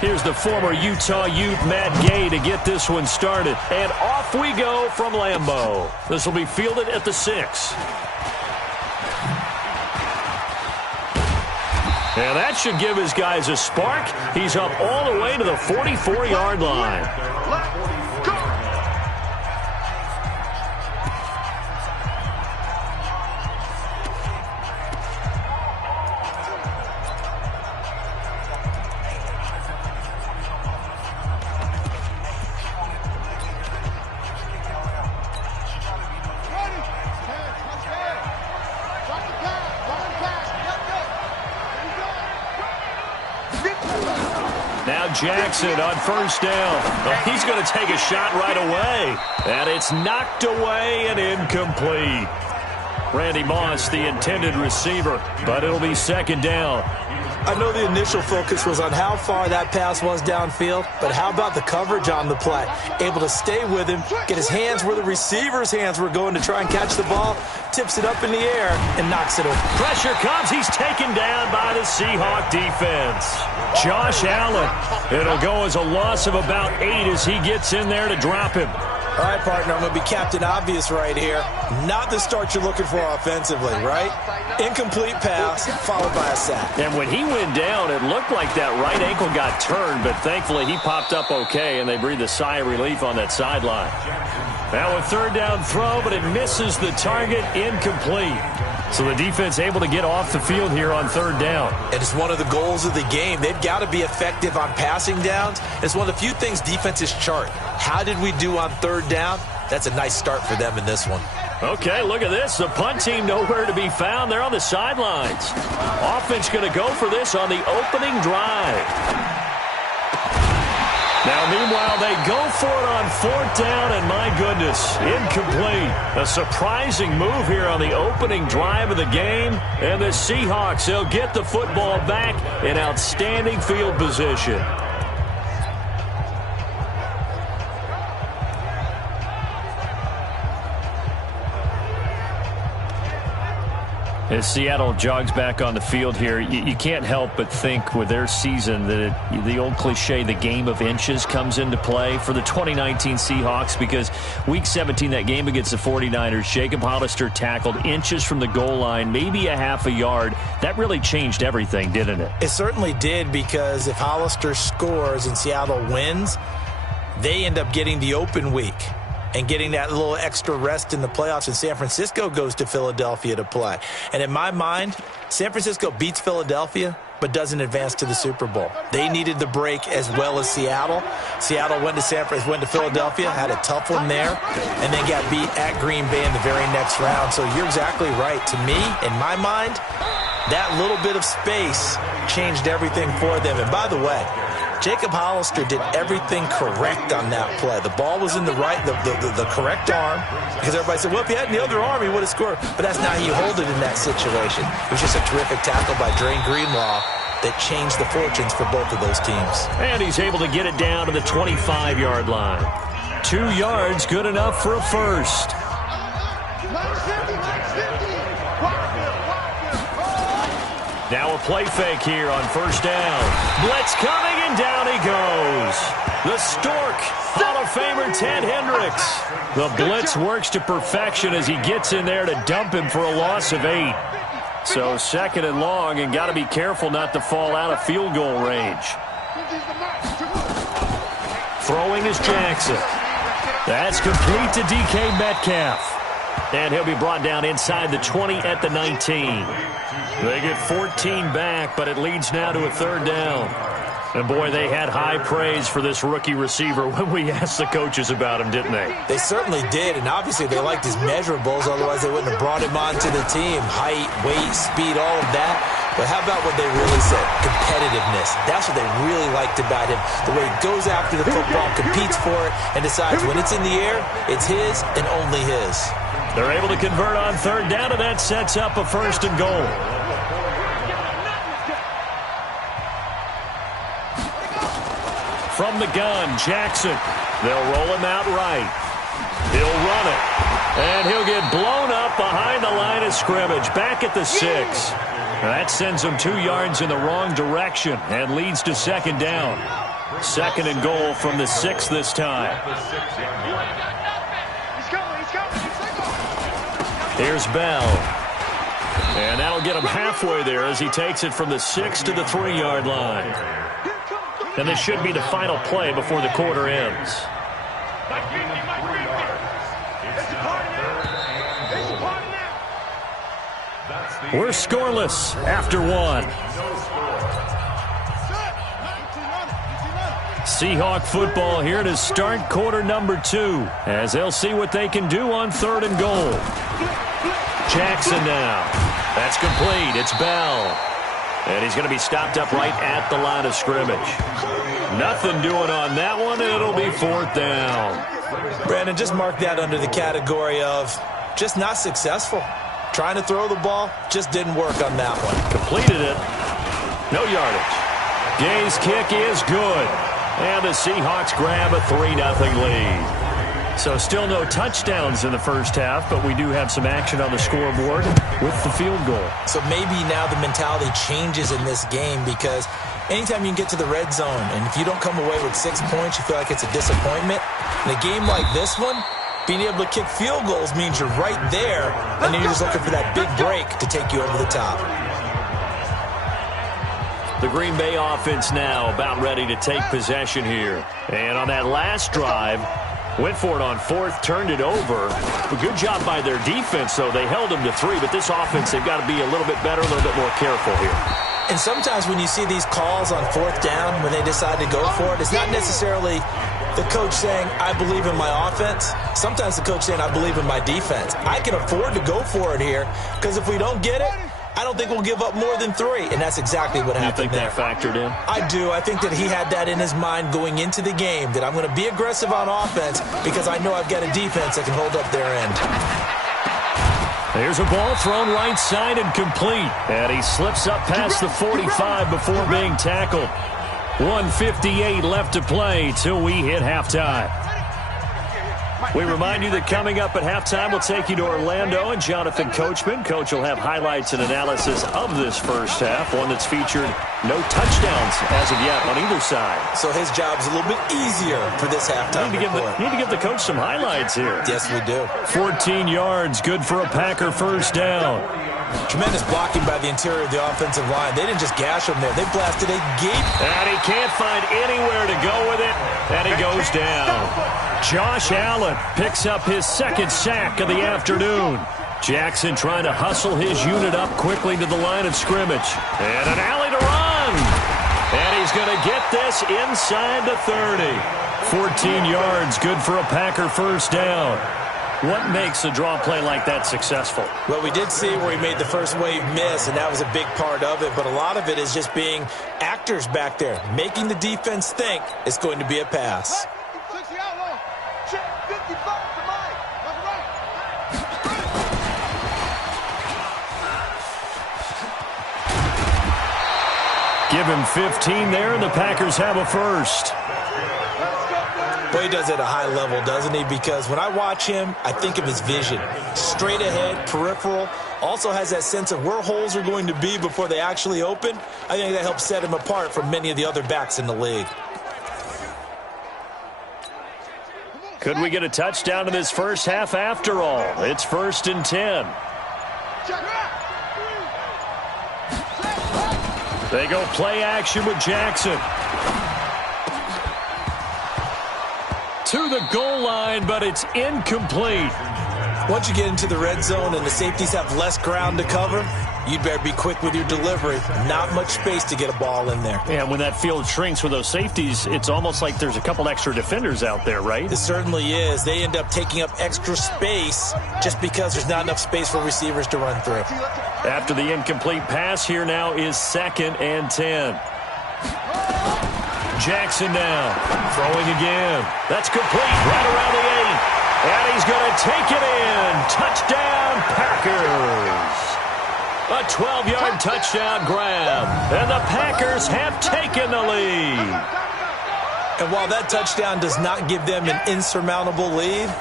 Here's the former Utah Ute, Matt Gay, to get this one started. And off we go from Lambeau. This will be fielded at the 6. And that should give his guys a spark. He's up all the way to the 44-yard line. Now Jackson on first down. He's going to take a shot right away. And it's knocked away and incomplete. Randy Moss, the intended receiver, but it'll be second down. I know the initial focus was on how far that pass was downfield, but how about the coverage on the play? Able to stay with him, get his hands where the receiver's hands were going to try and catch the ball, tips it up in the air, and knocks it over. Pressure comes. He's taken down by the Seahawk defense. Josh Allen. It'll go as a loss of about 8 as he gets in there to drop him. All right, partner, I'm going to be Captain Obvious right here. Not the start you're looking for offensively, right? Incomplete pass, followed by a sack. And when he went down, it looked like that right ankle got turned, but thankfully he popped up okay, and they breathed a sigh of relief on that sideline. Now a third down throw, but it misses the target, incomplete. So the defense able to get off the field here on third down. And it's one of the goals of the game. They've got to be effective on passing downs. It's one of the few things defenses chart. How did we do on third down? That's a nice start for them in this one. Okay, look at this. The punt team nowhere to be found. They're on the sidelines. Offense going to go for this on the opening drive. Now, meanwhile, they go for it on fourth down, and my goodness, incomplete. A surprising move here on the opening drive of the game. And the Seahawks, they'll get the football back in outstanding field position. As Seattle jogs back on the field here, you can't help but think with their season that the old cliche, the game of inches, comes into play for the 2019 Seahawks, because Week 17, that game against the 49ers, Jacob Hollister tackled inches from the goal line, maybe a half a yard. That really changed everything, didn't it? It certainly did, because if Hollister scores and Seattle wins, they end up getting the open week and getting that little extra rest in the playoffs, and San Francisco goes to Philadelphia to play. And in my mind, San Francisco beats Philadelphia but doesn't advance to the Super Bowl. They needed the break as well as Seattle. Seattle went to Philadelphia, had a tough one there, and then got beat at Green Bay in the very next round. So you're exactly right. To me, in my mind, that little bit of space changed everything for them. And by the way, Jacob Hollister did everything correct on that play. The ball was in the correct arm, because everybody said, well, if he had the other arm, he would have scored. But that's not how you hold it in that situation. It was just a terrific tackle by Drain Greenlaw that changed the fortunes for both of those teams. And he's able to get it down to the 25-yard line. 2 yards, good enough for a first. Now a play fake here on first down. Blitz coming, and down he goes. The Stork, Hall of Famer Ted Hendricks. The blitz works to perfection as he gets in there to dump him for a loss of 8. So 2nd and long, and got to be careful not to fall out of field goal range. Throwing is Jackson. That's complete to DK Metcalf. And he'll be brought down inside the 20 at the 19. They get 14 back, but it leads now to a 3rd down. And, boy, they had high praise for this rookie receiver when we asked the coaches about him, didn't they? They certainly did, and obviously they liked his measurables. Otherwise, they wouldn't have brought him onto the team. Height, weight, speed, all of that. But how about what they really said? Competitiveness. That's what they really liked about him. The way he goes after the football, competes for it, and decides when it's in the air, it's his and only his. They're able to convert on 3rd down, and that sets up a 1st and goal. From the gun, Jackson. They'll roll him out right. He'll run it. And he'll get blown up behind the line of scrimmage, back at the 6. That sends him 2 yards in the wrong direction and leads to 2nd down. 2nd and goal from the 6 this time. Here's Bell. And that'll get him halfway there as he takes it from the 6 to the 3-yard line. And this should be the final play before the quarter ends. We're scoreless after 1. Seahawk football here to start quarter number 2, as they'll see what they can do on 3rd and goal. Jackson now. That's complete. It's Bell. And he's going to be stopped up right at the line of scrimmage. Nothing doing on that one, and it'll be 4th down. Brandon, just mark that under the category of just not successful. Trying to throw the ball, just didn't work on that one. Completed it. No yardage. Gay's kick is good. And the Seahawks grab a 3-0 lead. So still no touchdowns in the first half, but we do have some action on the scoreboard with the field goal. So maybe now the mentality changes in this game, because anytime you can get to the red zone, and if you don't come away with 6 points, you feel like it's a disappointment. In a game like this one, being able to kick field goals means you're right there, and then you're just looking for that big break to take you over the top. The Green Bay offense now about ready to take possession here. And on that last drive, went for it on 4th, turned it over. A good job by their defense, though. They held them to 3, but this offense, they've got to be a little bit better, a little bit more careful here. And sometimes when you see these calls on 4th down, when they decide to go for it, it's not necessarily the coach saying, I believe in my offense. Sometimes the coach saying, I believe in my defense. I can afford to go for it here, because if we don't get it, I don't think we'll give up more than 3, and that's exactly what happened there. You think that factored in? I do. I think that he had that in his mind going into the game, that I'm going to be aggressive on offense because I know I've got a defense that can hold up their end. There's a ball thrown right side and complete, and he slips up past the 45 before being tackled. 1:58 left to play till we hit halftime. We remind you that coming up at halftime, we'll take you to Orlando and Jonathan Coachman. Coach will have highlights and analysis of this first half, one that's featured no touchdowns as of yet on either side. So his job's a little bit easier for this halftime. Need to give the coach some highlights here. Yes, we do. 14 yards, good for a Packer first down. Tremendous blocking by the interior of the offensive line. They didn't just gash him there. They blasted a gate. And he can't find anywhere to go with it, and he goes down. Josh Allen picks up his 2nd sack of the afternoon. Jackson trying to hustle his unit up quickly to the line of scrimmage. And an alley to run. And he's going to get this inside the 30. 14 yards, good for a Packer first down. What makes a draw play like that successful? Well, we did see where he made the first wave miss, and that was a big part of it. But a lot of it is just being actors back there, making the defense think it's going to be a pass. Give him 15 there, and the Packers have a first. Well, he does it at a high level, doesn't he? Because when I watch him, I think of his vision. Straight ahead, peripheral. Also has that sense of where holes are going to be before they actually open. I think that helps set him apart from many of the other backs in the league. Could we get a touchdown in this first half after all? It's 1st and 10. They go play action with Jackson. To the goal line, but it's incomplete. Once you get into the red zone and the safeties have less ground to cover, you'd better be quick with your delivery. Not much space to get a ball in there. Yeah, when that field shrinks with those safeties, it's almost like there's a couple extra defenders out there, right? It certainly is. They end up taking up extra space just because there's not enough space for receivers to run through. After the incomplete pass, here now is 2nd and 10. Jackson now, throwing again. That's complete, right around the 8. And he's going to take it in. Touchdown, Packers. A 12-yard touchdown grab. And the Packers have taken the lead. And while that touchdown does not give them an insurmountable lead,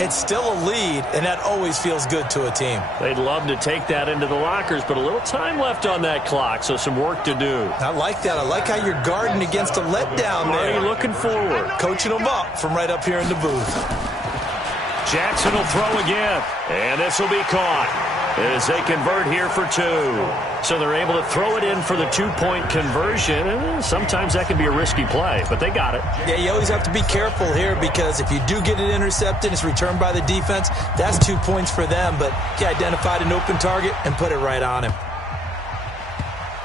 it's still a lead, and that always feels good to a team. They'd love to take that into the lockers, but a little time left on that clock, so some work to do. I like that. I like how you're guarding against a letdown there. Already looking forward. Coaching them up from right up here in the booth. Jackson will throw again, and this will be caught as they convert here for 2. So they're able to throw it in for the 2-point conversion. Sometimes that can be a risky play, but they got it. Yeah, you always have to be careful here because if you do get it intercepted, it's returned by the defense. That's 2 points for them, but he identified an open target and put it right on him.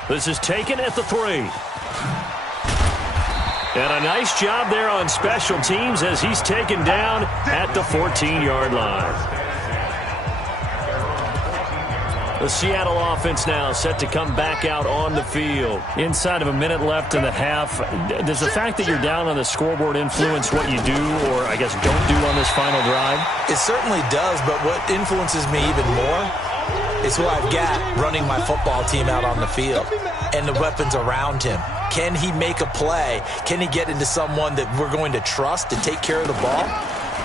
This is taken at the 3. And a nice job there on special teams as he's taken down at the 14-yard line. The Seattle offense now set to come back out on the field. Inside of a minute left in the half, does the fact that you're down on the scoreboard influence what you do or, I guess, don't do on this final drive? It certainly does, but what influences me even more is who I've got running my football team out on the field and the weapons around him. Can he make a play? Can he get into someone that we're going to trust to take care of the ball?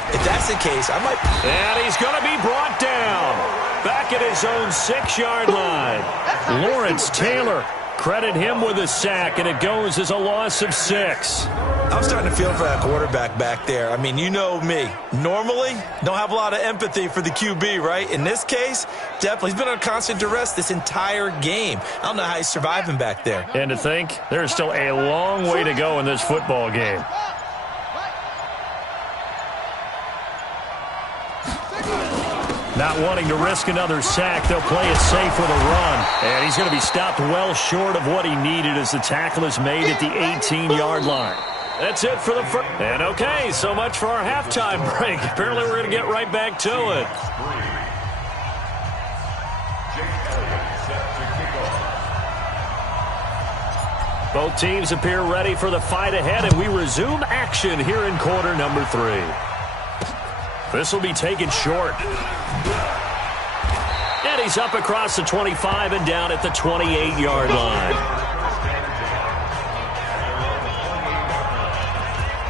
If that's the case, I might... And he's going to be brought down. Back at his own 6-yard line. Lawrence Taylor, credit him with a sack, and it goes as a loss of 6. I'm starting to feel for that quarterback back there. I mean, you know me. Normally, don't have a lot of empathy for the QB, right? In this case, definitely. He's been on constant duress this entire game. I don't know how he's surviving back there. And to think, there's still a long way to go in this football game. Not wanting to risk another sack, they'll play it safe with a run. And he's going to be stopped well short of what he needed as the tackle is made at the 18-yard line. That's it for the first. And okay, so much for our halftime break. Apparently we're going to get right back to it. Both teams appear ready for the fight ahead, and we resume action here in quarter number 3. This will be taken short. And he's up across the 25 and down at the 28-yard line.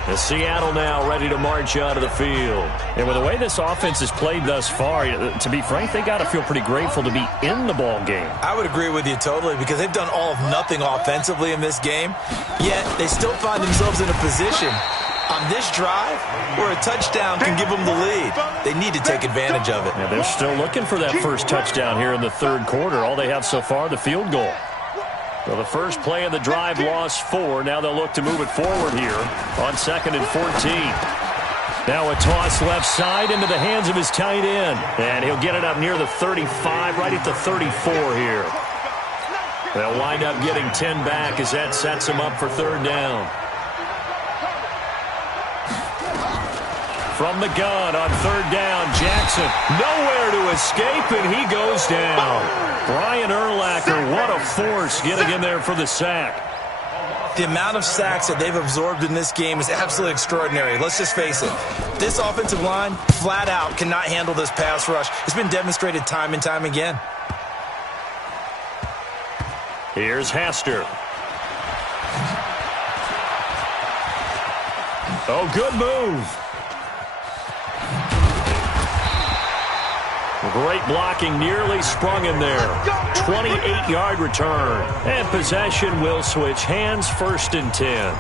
The Seattle now ready to march out of the field. And with the way this offense has played thus far, to be frank, they got to feel pretty grateful to be in the ball game. I would agree with you totally because they've done all of nothing offensively in this game, yet they still find themselves in a position on this drive where a touchdown can give them the lead. They need to take advantage of it. Yeah, they're still looking for that first touchdown here in the third quarter. All they have so far, the field goal. Well, the first play of the drive lost 4. Now they'll look to move it forward here on 2nd and 14. Now a toss left side into the hands of his tight end. And he'll get it up near the 35, right at the 34 here. They'll wind up getting 10 back as that sets him up for 3rd down. from the gun on third down. Jackson nowhere to escape, and he goes down. Brian Urlacher, what a force getting in there for the sack. The amount of sacks that they've absorbed in this game is absolutely extraordinary. Let's just face it. This offensive line, flat out, cannot handle this pass rush. It's been demonstrated time and time again. Here's Hester. Oh, good move. Great blocking, nearly sprung in there. 28-yard return. And possession will switch hands, 1st and 10.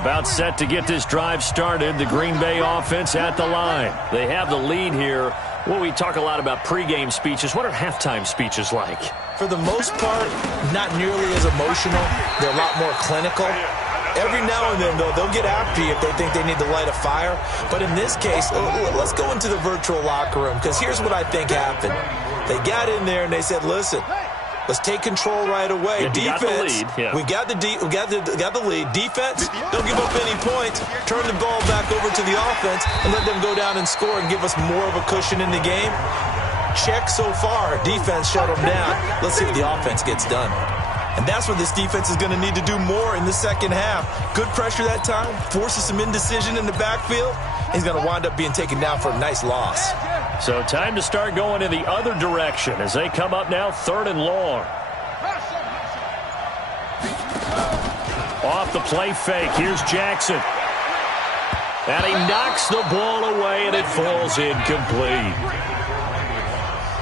About set to get this drive started. The Green Bay offense at the line. They have the lead here. Well, we talk a lot about pregame speeches. What are halftime speeches like? For the most part, not nearly as emotional. They're a lot more clinical. Every now and then, though, they'll get after you if they think they need to light a fire. But in this case, let's go into the virtual locker room, because here's what I think happened. They got in there and they said, listen, let's take control right away. Defense, we got the lead. Defense, don't give up any points. Turn the ball back over to the offense and let them go down and score and give us more of a cushion in the game. Check so far. Defense shut them down. Let's see if the offense gets done. And that's what this defense is going to need to do more in the second half. Good pressure that time, forces some indecision in the backfield. He's going to wind up being taken down for a nice loss. So time to start going in the other direction as they come up now 3rd and long. Off the play fake, here's Jackson. And he knocks the ball away and it falls incomplete.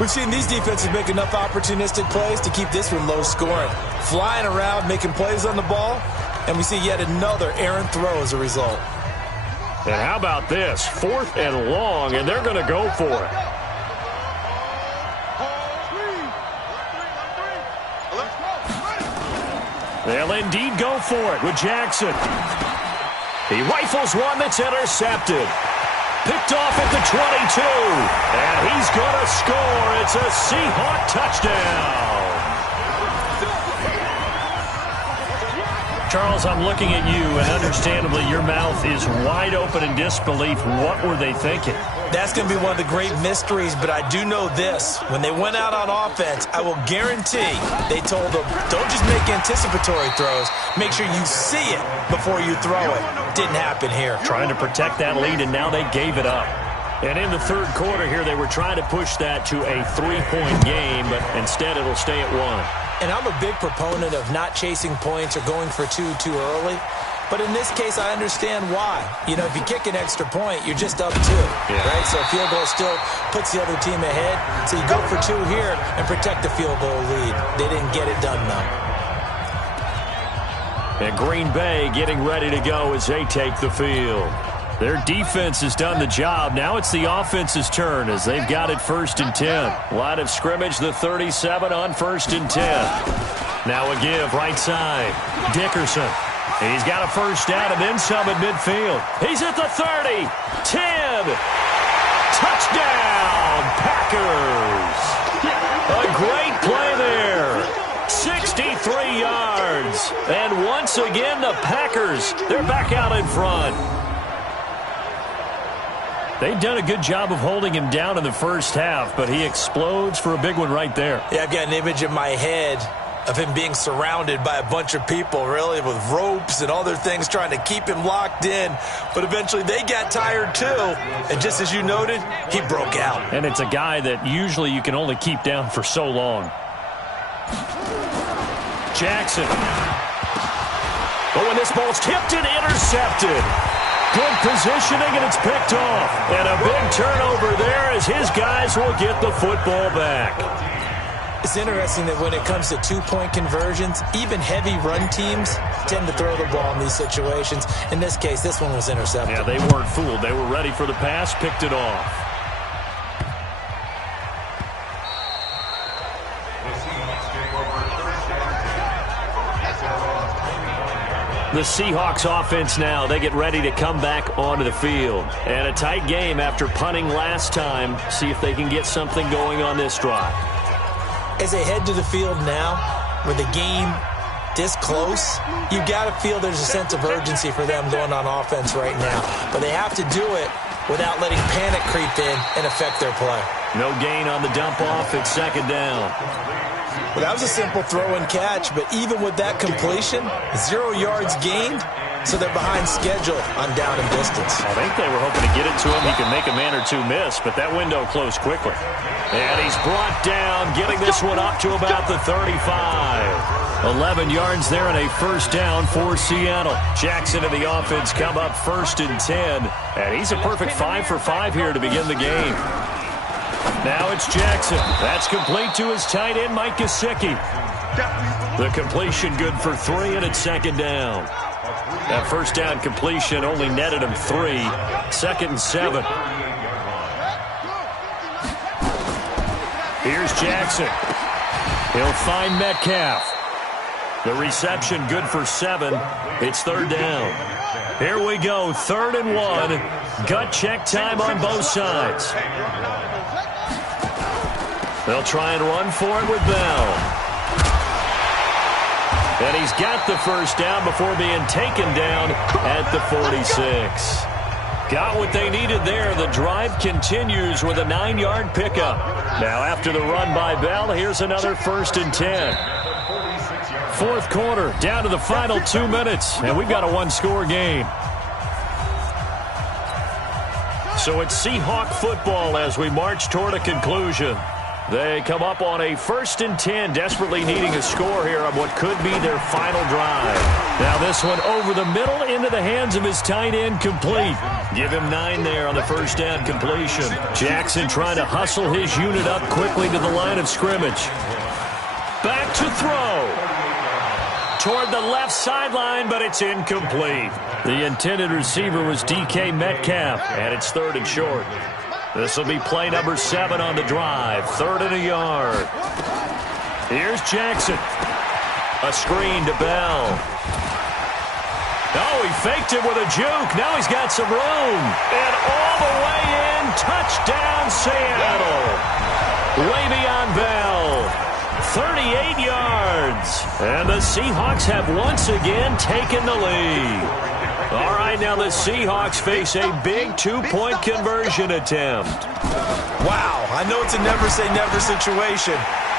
We've seen these defenses make enough opportunistic plays to keep this one low scoring. Flying around, making plays on the ball, and we see yet another errant throw as a result. And how about this? 4th and long, and they're going to go for it. They'll indeed go for it with Jackson. He rifles one that's intercepted. Picked off at the 22. And he's going to score. It's a Seahawk touchdown. Charles, I'm looking at you, and understandably your mouth is wide open in disbelief. What were they thinking? That's going to be one of the great mysteries, but I do know this. When they went out on offense, I will guarantee they told them, don't just make anticipatory throws. Make sure you see it before you throw it. Didn't happen here. Trying to protect that lead, and now they gave it up. And in the 3rd quarter here, they were trying to push that to a 3-point game, but instead it'll stay at 1. And I'm a big proponent of not chasing points or going for two too early. But in this case, I understand why. You know, if you kick an extra point, you're just up 2, right? So a field goal still puts the other team ahead. So you go for 2 here and protect the field goal lead. They didn't get it done, though. And Green Bay getting ready to go as they take the field. Their defense has done the job. Now it's the offense's turn as they've got it 1st and 10. Line of scrimmage, the 37 on 1st and 10. Now a give right side. Dickerson. He's got a 1st down and then some at midfield. He's at the 30. 10. Touchdown, Packers. A great play there. 63 yards. And once again, the Packers, they're back out in front. They've done a good job of holding him down in the 1st half, but he explodes for a big one right there. Yeah, I've got an image in my head of him being surrounded by a bunch of people, really, with ropes and other things trying to keep him locked in. But eventually they got tired, too. And just as you noted, he broke out. And it's a guy that usually you can only keep down for so long. Jackson. Oh, and this ball's tipped and intercepted. Good positioning, and it's picked off. And a big turnover there as his guys will get the football back. It's interesting that when it comes to 2-point conversions, even heavy run teams tend to throw the ball in these situations. In this case, this one was intercepted. Yeah, they weren't fooled. They were ready for the pass, picked it off. The Seahawks offense now, they get ready to come back onto the field. And a tight game after punting last time. See if they can get something going on this drive. As they head to the field now, with the game this close, you got to feel there's a sense of urgency for them going on offense right now. But they have to do it without letting panic creep in and affect their play. No gain on the dump-off. It's second down. Well, that was a simple throw and catch, but even with that completion, 0 yards gained, so they're behind schedule on down and distance. I think they were hoping to get it to him. He could make a man or two miss, but that window closed quickly. And he's brought down, getting this one up to about the 35. 11 yards there and a first down for Seattle. Jackson and the offense come up 1st and 10. And he's a perfect 5 for 5 here to begin the game. Now it's Jackson. That's complete to his tight end, Mike Gesicki. The completion good for 3, and it's second down. That first down completion only netted him 3. 2nd and 7. Here's Jackson. He'll find Metcalf. The reception good for 7. It's 3rd down. Here we go, 3rd and 1. Gut check time on both sides. They'll try and run for it with Bell. And he's got the first down before being taken down at the 46. Got what they needed there. The drive continues with a 9-yard pickup. Now after the run by Bell, here's another 1st and 10. 4th quarter, down to the final 2 minutes, and we've got a 1-score game. So it's Seahawk football as we march toward a conclusion. They come up on a 1st and 10, desperately needing a score here on what could be their final drive. Now this one over the middle into the hands of his tight end, complete. Give him 9 there on the first down completion. Jackson trying to hustle his unit up quickly to the line of scrimmage. Back to throw. Toward the left sideline, but it's incomplete. The intended receiver was DK Metcalf, and it's 3rd and short. This will be play number 7 on the drive. 3rd and a yard. Here's Jackson. A screen to Bell. Oh, he faked it with a juke. Now he's got some room. And all the way in. Touchdown, Seattle. Le'Veon Bell. 38 yards. And the Seahawks have once again taken the lead. All right, now the Seahawks face a big 2-point conversion attempt. Wow, I know it's a never-say-never situation,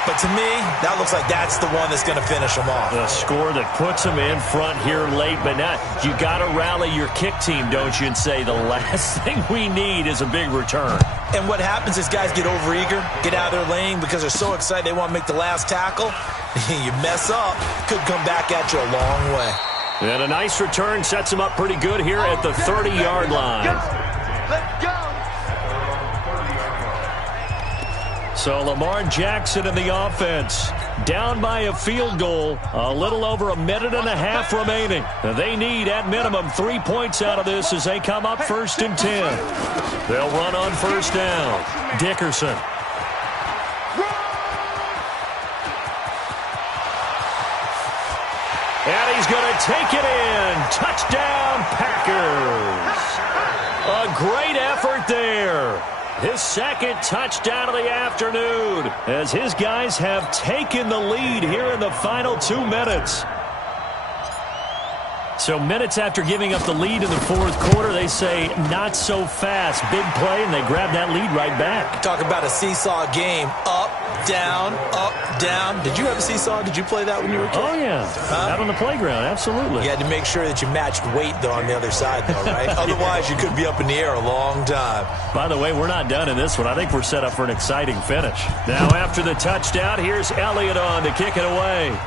but to me, that looks like that's the one that's going to finish them off. A score that puts them in front here late, but now you got to rally your kick team, don't you, and say the last thing we need is a big return. And what happens is guys get overeager, get out of their lane because they're so excited they want to make the last tackle. You mess up, could come back at you a long way. And a nice return sets him up pretty good here at the 30-yard line. Let's go. So Lamar Jackson in the offense, down by a field goal, a little over a minute and a half remaining. They need, at minimum, 3 points out of this as they come up 1st and 10. They'll run on 1st down. Dickerson. And he's going to take it in. Touchdown, Packers. A great effort there. His 2nd touchdown of the afternoon as his guys have taken the lead here in the final 2 minutes. So minutes after giving up the lead in the 4th quarter, they say not so fast. Big play, and they grab that lead right back. Talk about a seesaw game. Up, down, up, down. Did you have a seesaw? Did you play that when you were a kid? Oh, yeah. Out on the playground, absolutely. You had to make sure that you matched weight, though, on the other side, though, right? Otherwise, you could be up in the air a long time. By the way, we're not done in this one. I think we're set up for an exciting finish. Now, after the touchdown, here's Elliott on to kick it away.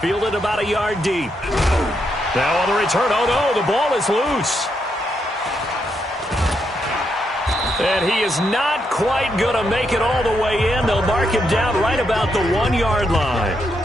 Fielded about a yard deep. Now on the return, oh no, the ball is loose. And he is not quite going to make it all the way in. They'll mark him down right about the 1-yard line.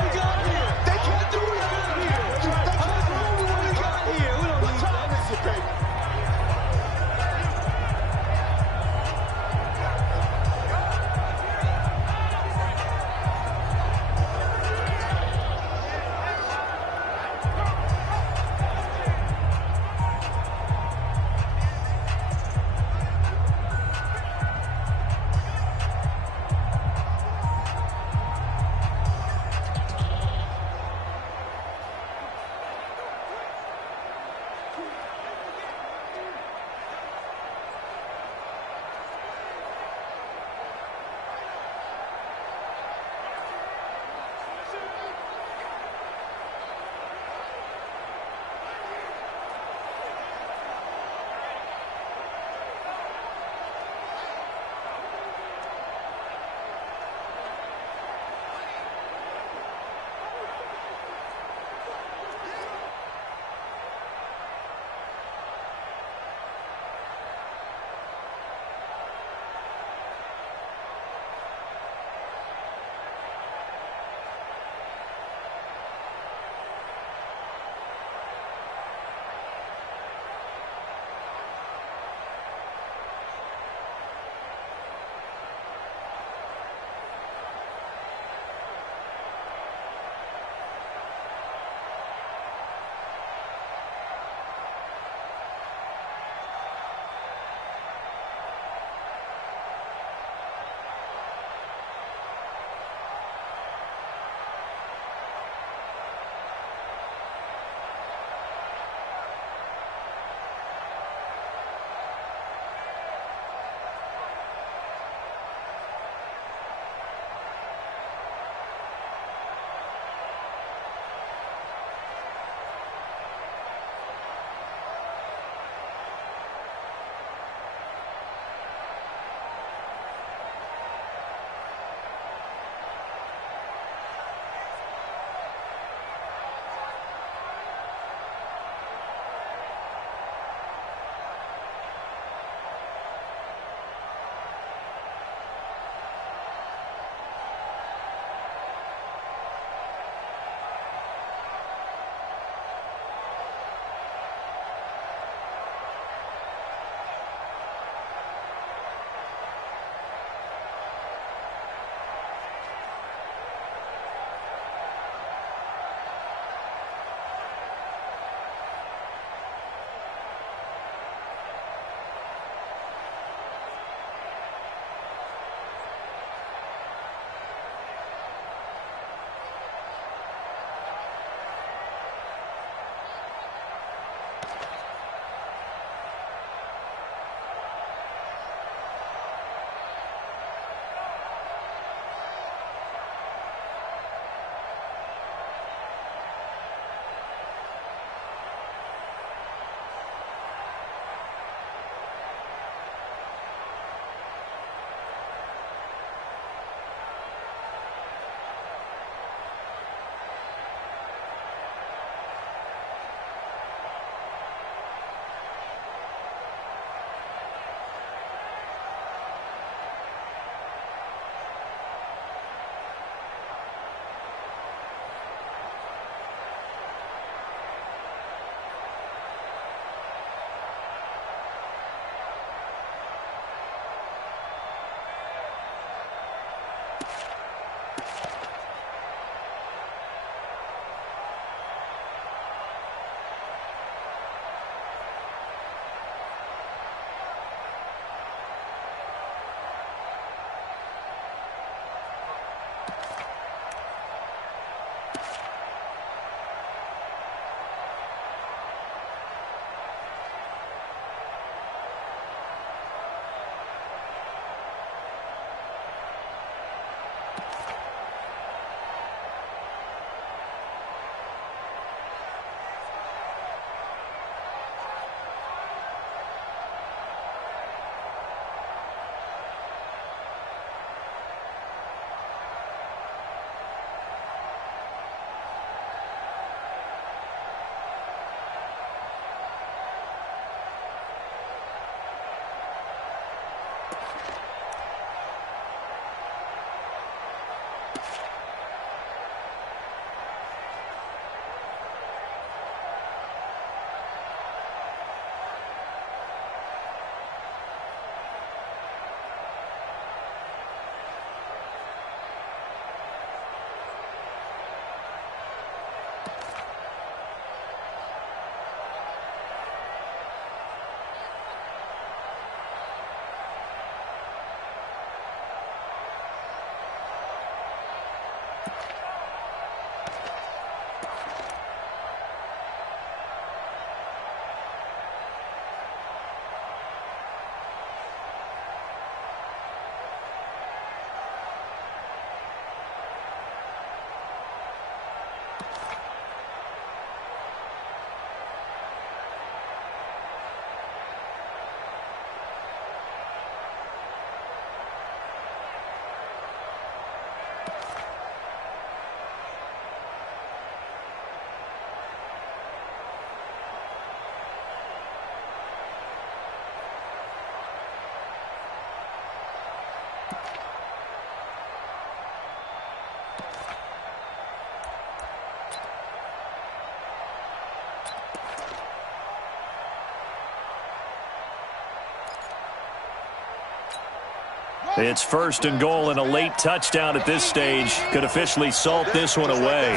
It's first and goal, and a late touchdown at this stage could officially salt this one away.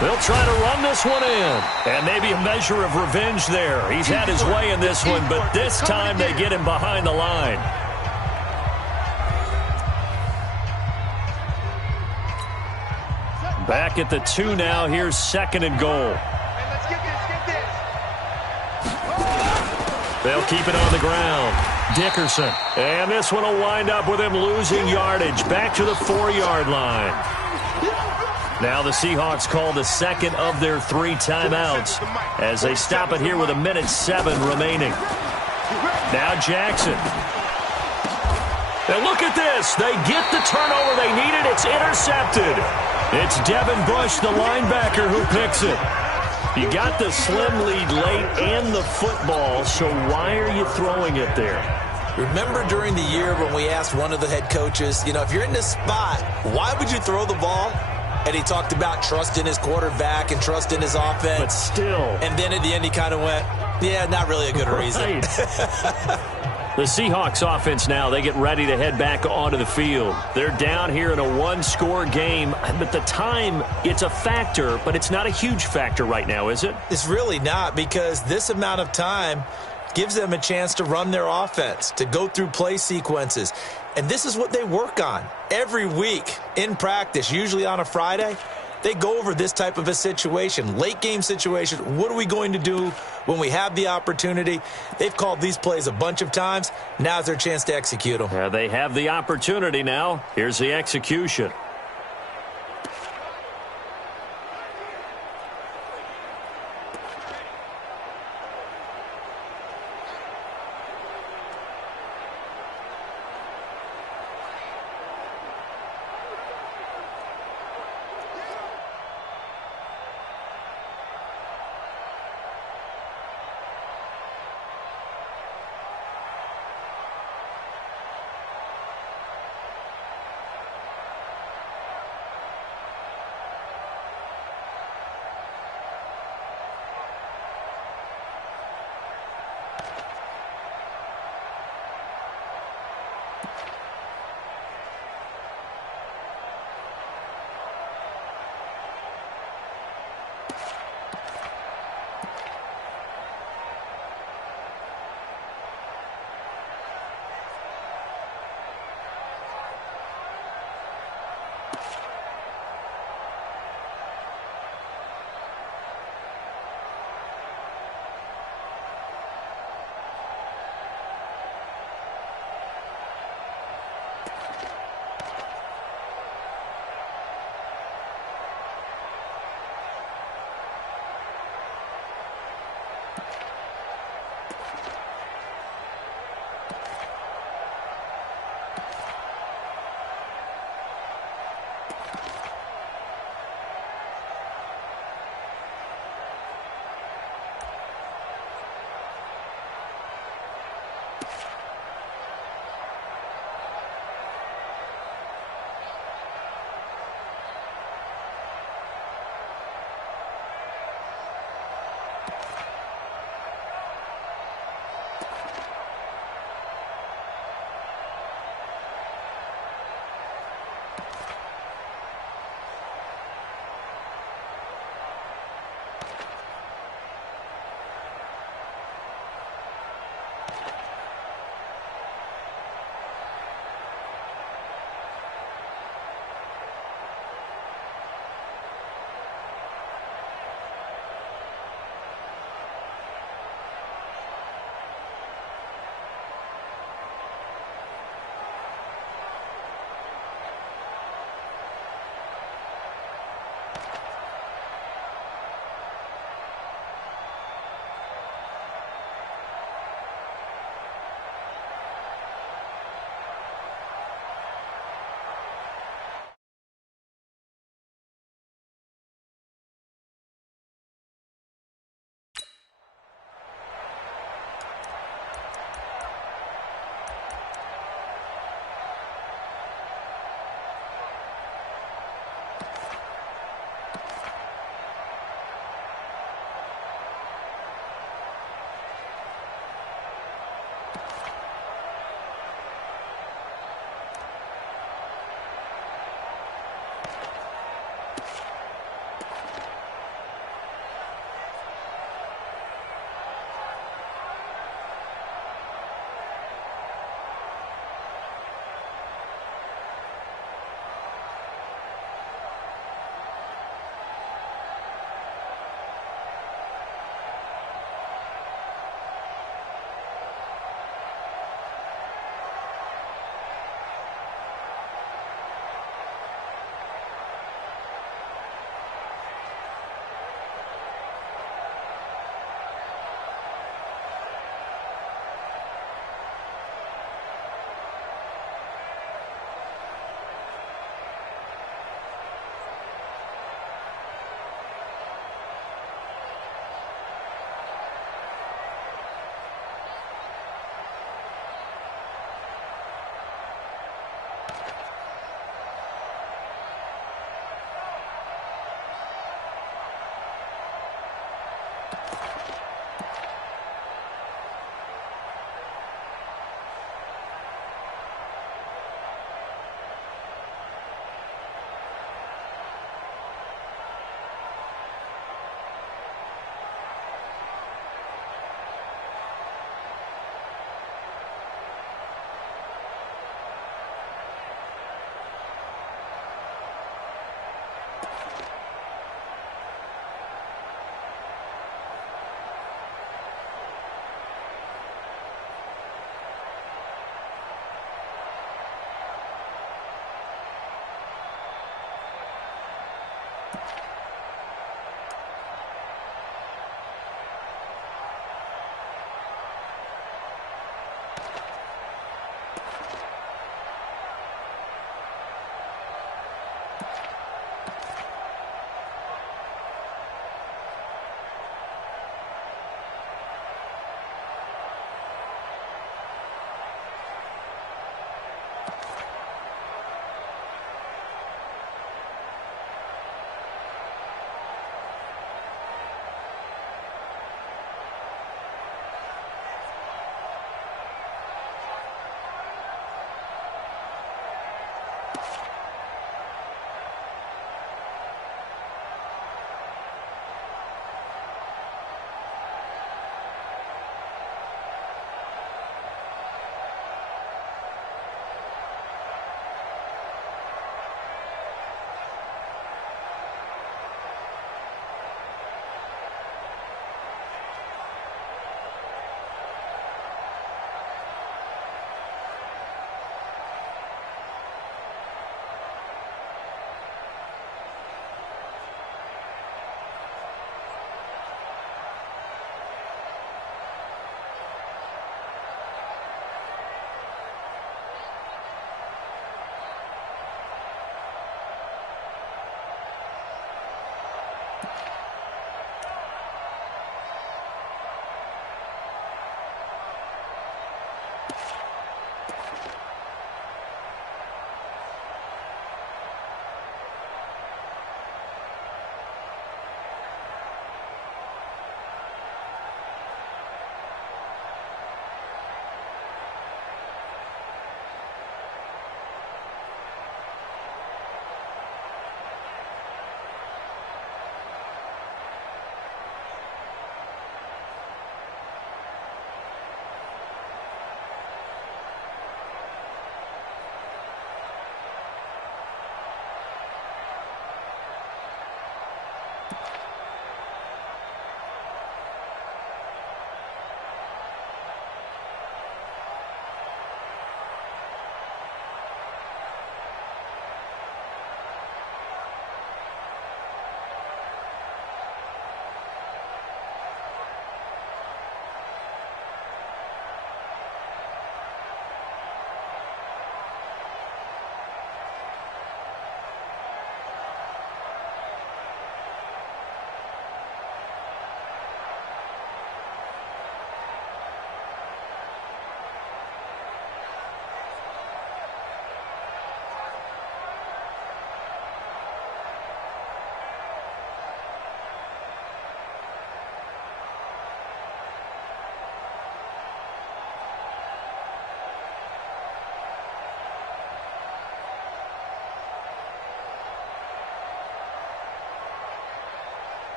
They'll try to run this one in. And maybe a measure of revenge there. He's had his way in this one, but this time they get him behind the line. Back at the 2 now. Here's second and goal. They'll keep it on the ground. Dickerson. And this one will wind up with him losing yardage. Back to the 4-yard line. Now the Seahawks call the second of their 3 timeouts as they stop it here with 1:07 remaining. Now Jackson. And look at this. They get the turnover they needed. It's intercepted. It's Devin Bush, the linebacker, who picks it. You got the slim lead late and the football, so why are you throwing it there? Remember during the year when we asked one of the head coaches, if you're in this spot, why would you throw the ball? And he talked about trust in his quarterback and trust in his offense. But still. And then at the end he kind of went, yeah, not really a good reason. The Seahawks offense now, they get ready to head back onto the field. They're down here in a 1-score game, but the time, it's a factor, but it's not a huge factor right now, is it? It's really not, because this amount of time gives them a chance to run their offense, to go through play sequences. And this is what they work on every week in practice, usually on a Friday. They go over this type of a situation, late game situation. What are we going to do when we have the opportunity? They've called these plays a bunch of times. Now's their chance to execute them. Yeah, they have the opportunity now. Here's the execution.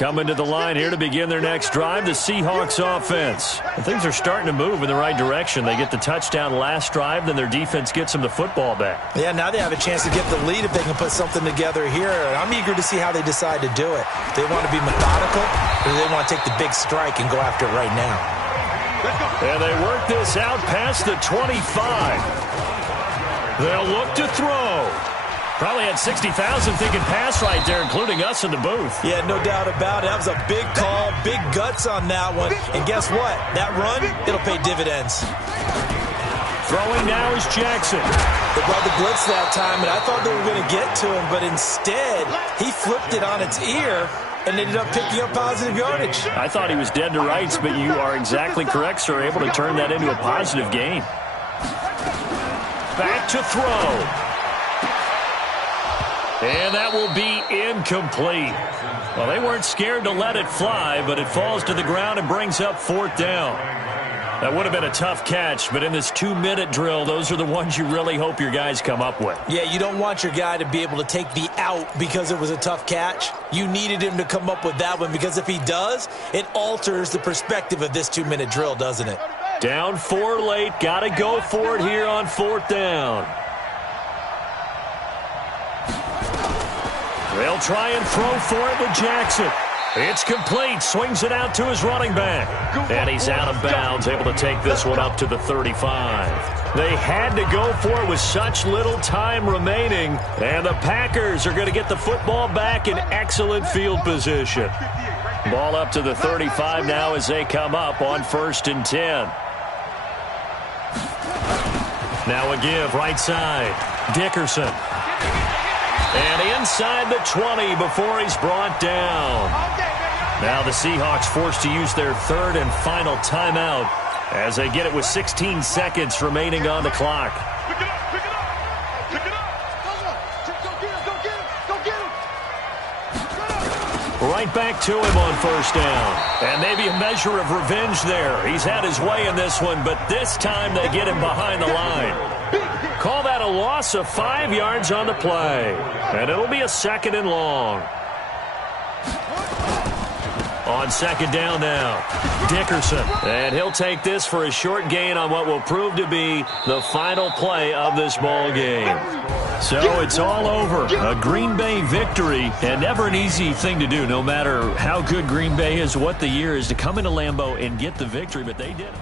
Coming to the line here to begin their next drive, the Seahawks offense. And things are starting to move in the right direction. They get the touchdown last drive, then their defense gets them the football back. Yeah, now they have a chance to get the lead if they can put something together here. I'm eager to see how they decide to do it. Do they want to be methodical, or do they want to take the big strike and go after it right now? And they work this out past the 25. They'll look to throw. Probably had 60,000 thinking pass right there, including us in the booth. Yeah, no doubt about it. That was a big call, big guts on that one. And guess what? That run, it'll pay dividends. Throwing now is Jackson. They brought the blitz that time, and I thought they were going to get to him, but instead, he flipped it on its ear and ended up picking up positive yardage. I thought he was dead to rights, but you are exactly correct, sir. Able to turn that into a positive gain. Back to throw. And that will be incomplete. Well, they weren't scared to let it fly, but it falls to the ground and brings up 4th down. That would have been a tough catch, but in this 2-minute drill, those are the ones you really hope your guys come up with. Yeah, you don't want your guy to be able to take the out because it was a tough catch. You needed him to come up with that one, because if he does, it alters the perspective of this 2-minute drill, doesn't it? Down 4 late. Got to go for it here on 4th down. They'll try and throw for it with Jackson. It's complete. Swings it out to his running back. And he's out of bounds, able to take this one up to the 35. They had to go for it with such little time remaining. And the Packers are going to get the football back in excellent field position. Ball up to the 35 now as they come up on 1st and 10. Now a give right side. Dickerson. And inside the 20 before he's brought down. Now the Seahawks forced to use their 3rd and final timeout as they get it with 16 seconds remaining on the clock. Pick it up, pick it up, pick it up. Go get him. Right back to him on 1st down. And maybe a measure of revenge there. He's had his way in this one, but this time they get him behind the line. Call that a loss of 5 yards on the play. And it'll be a 2nd and long. On 2nd down now, Dickerson. And he'll take this for a short gain on what will prove to be the final play of this ball game. So it's all over. A Green Bay victory, and never an easy thing to do, no matter how good Green Bay is, what the year is, to come into Lambeau and get the victory, but they did it.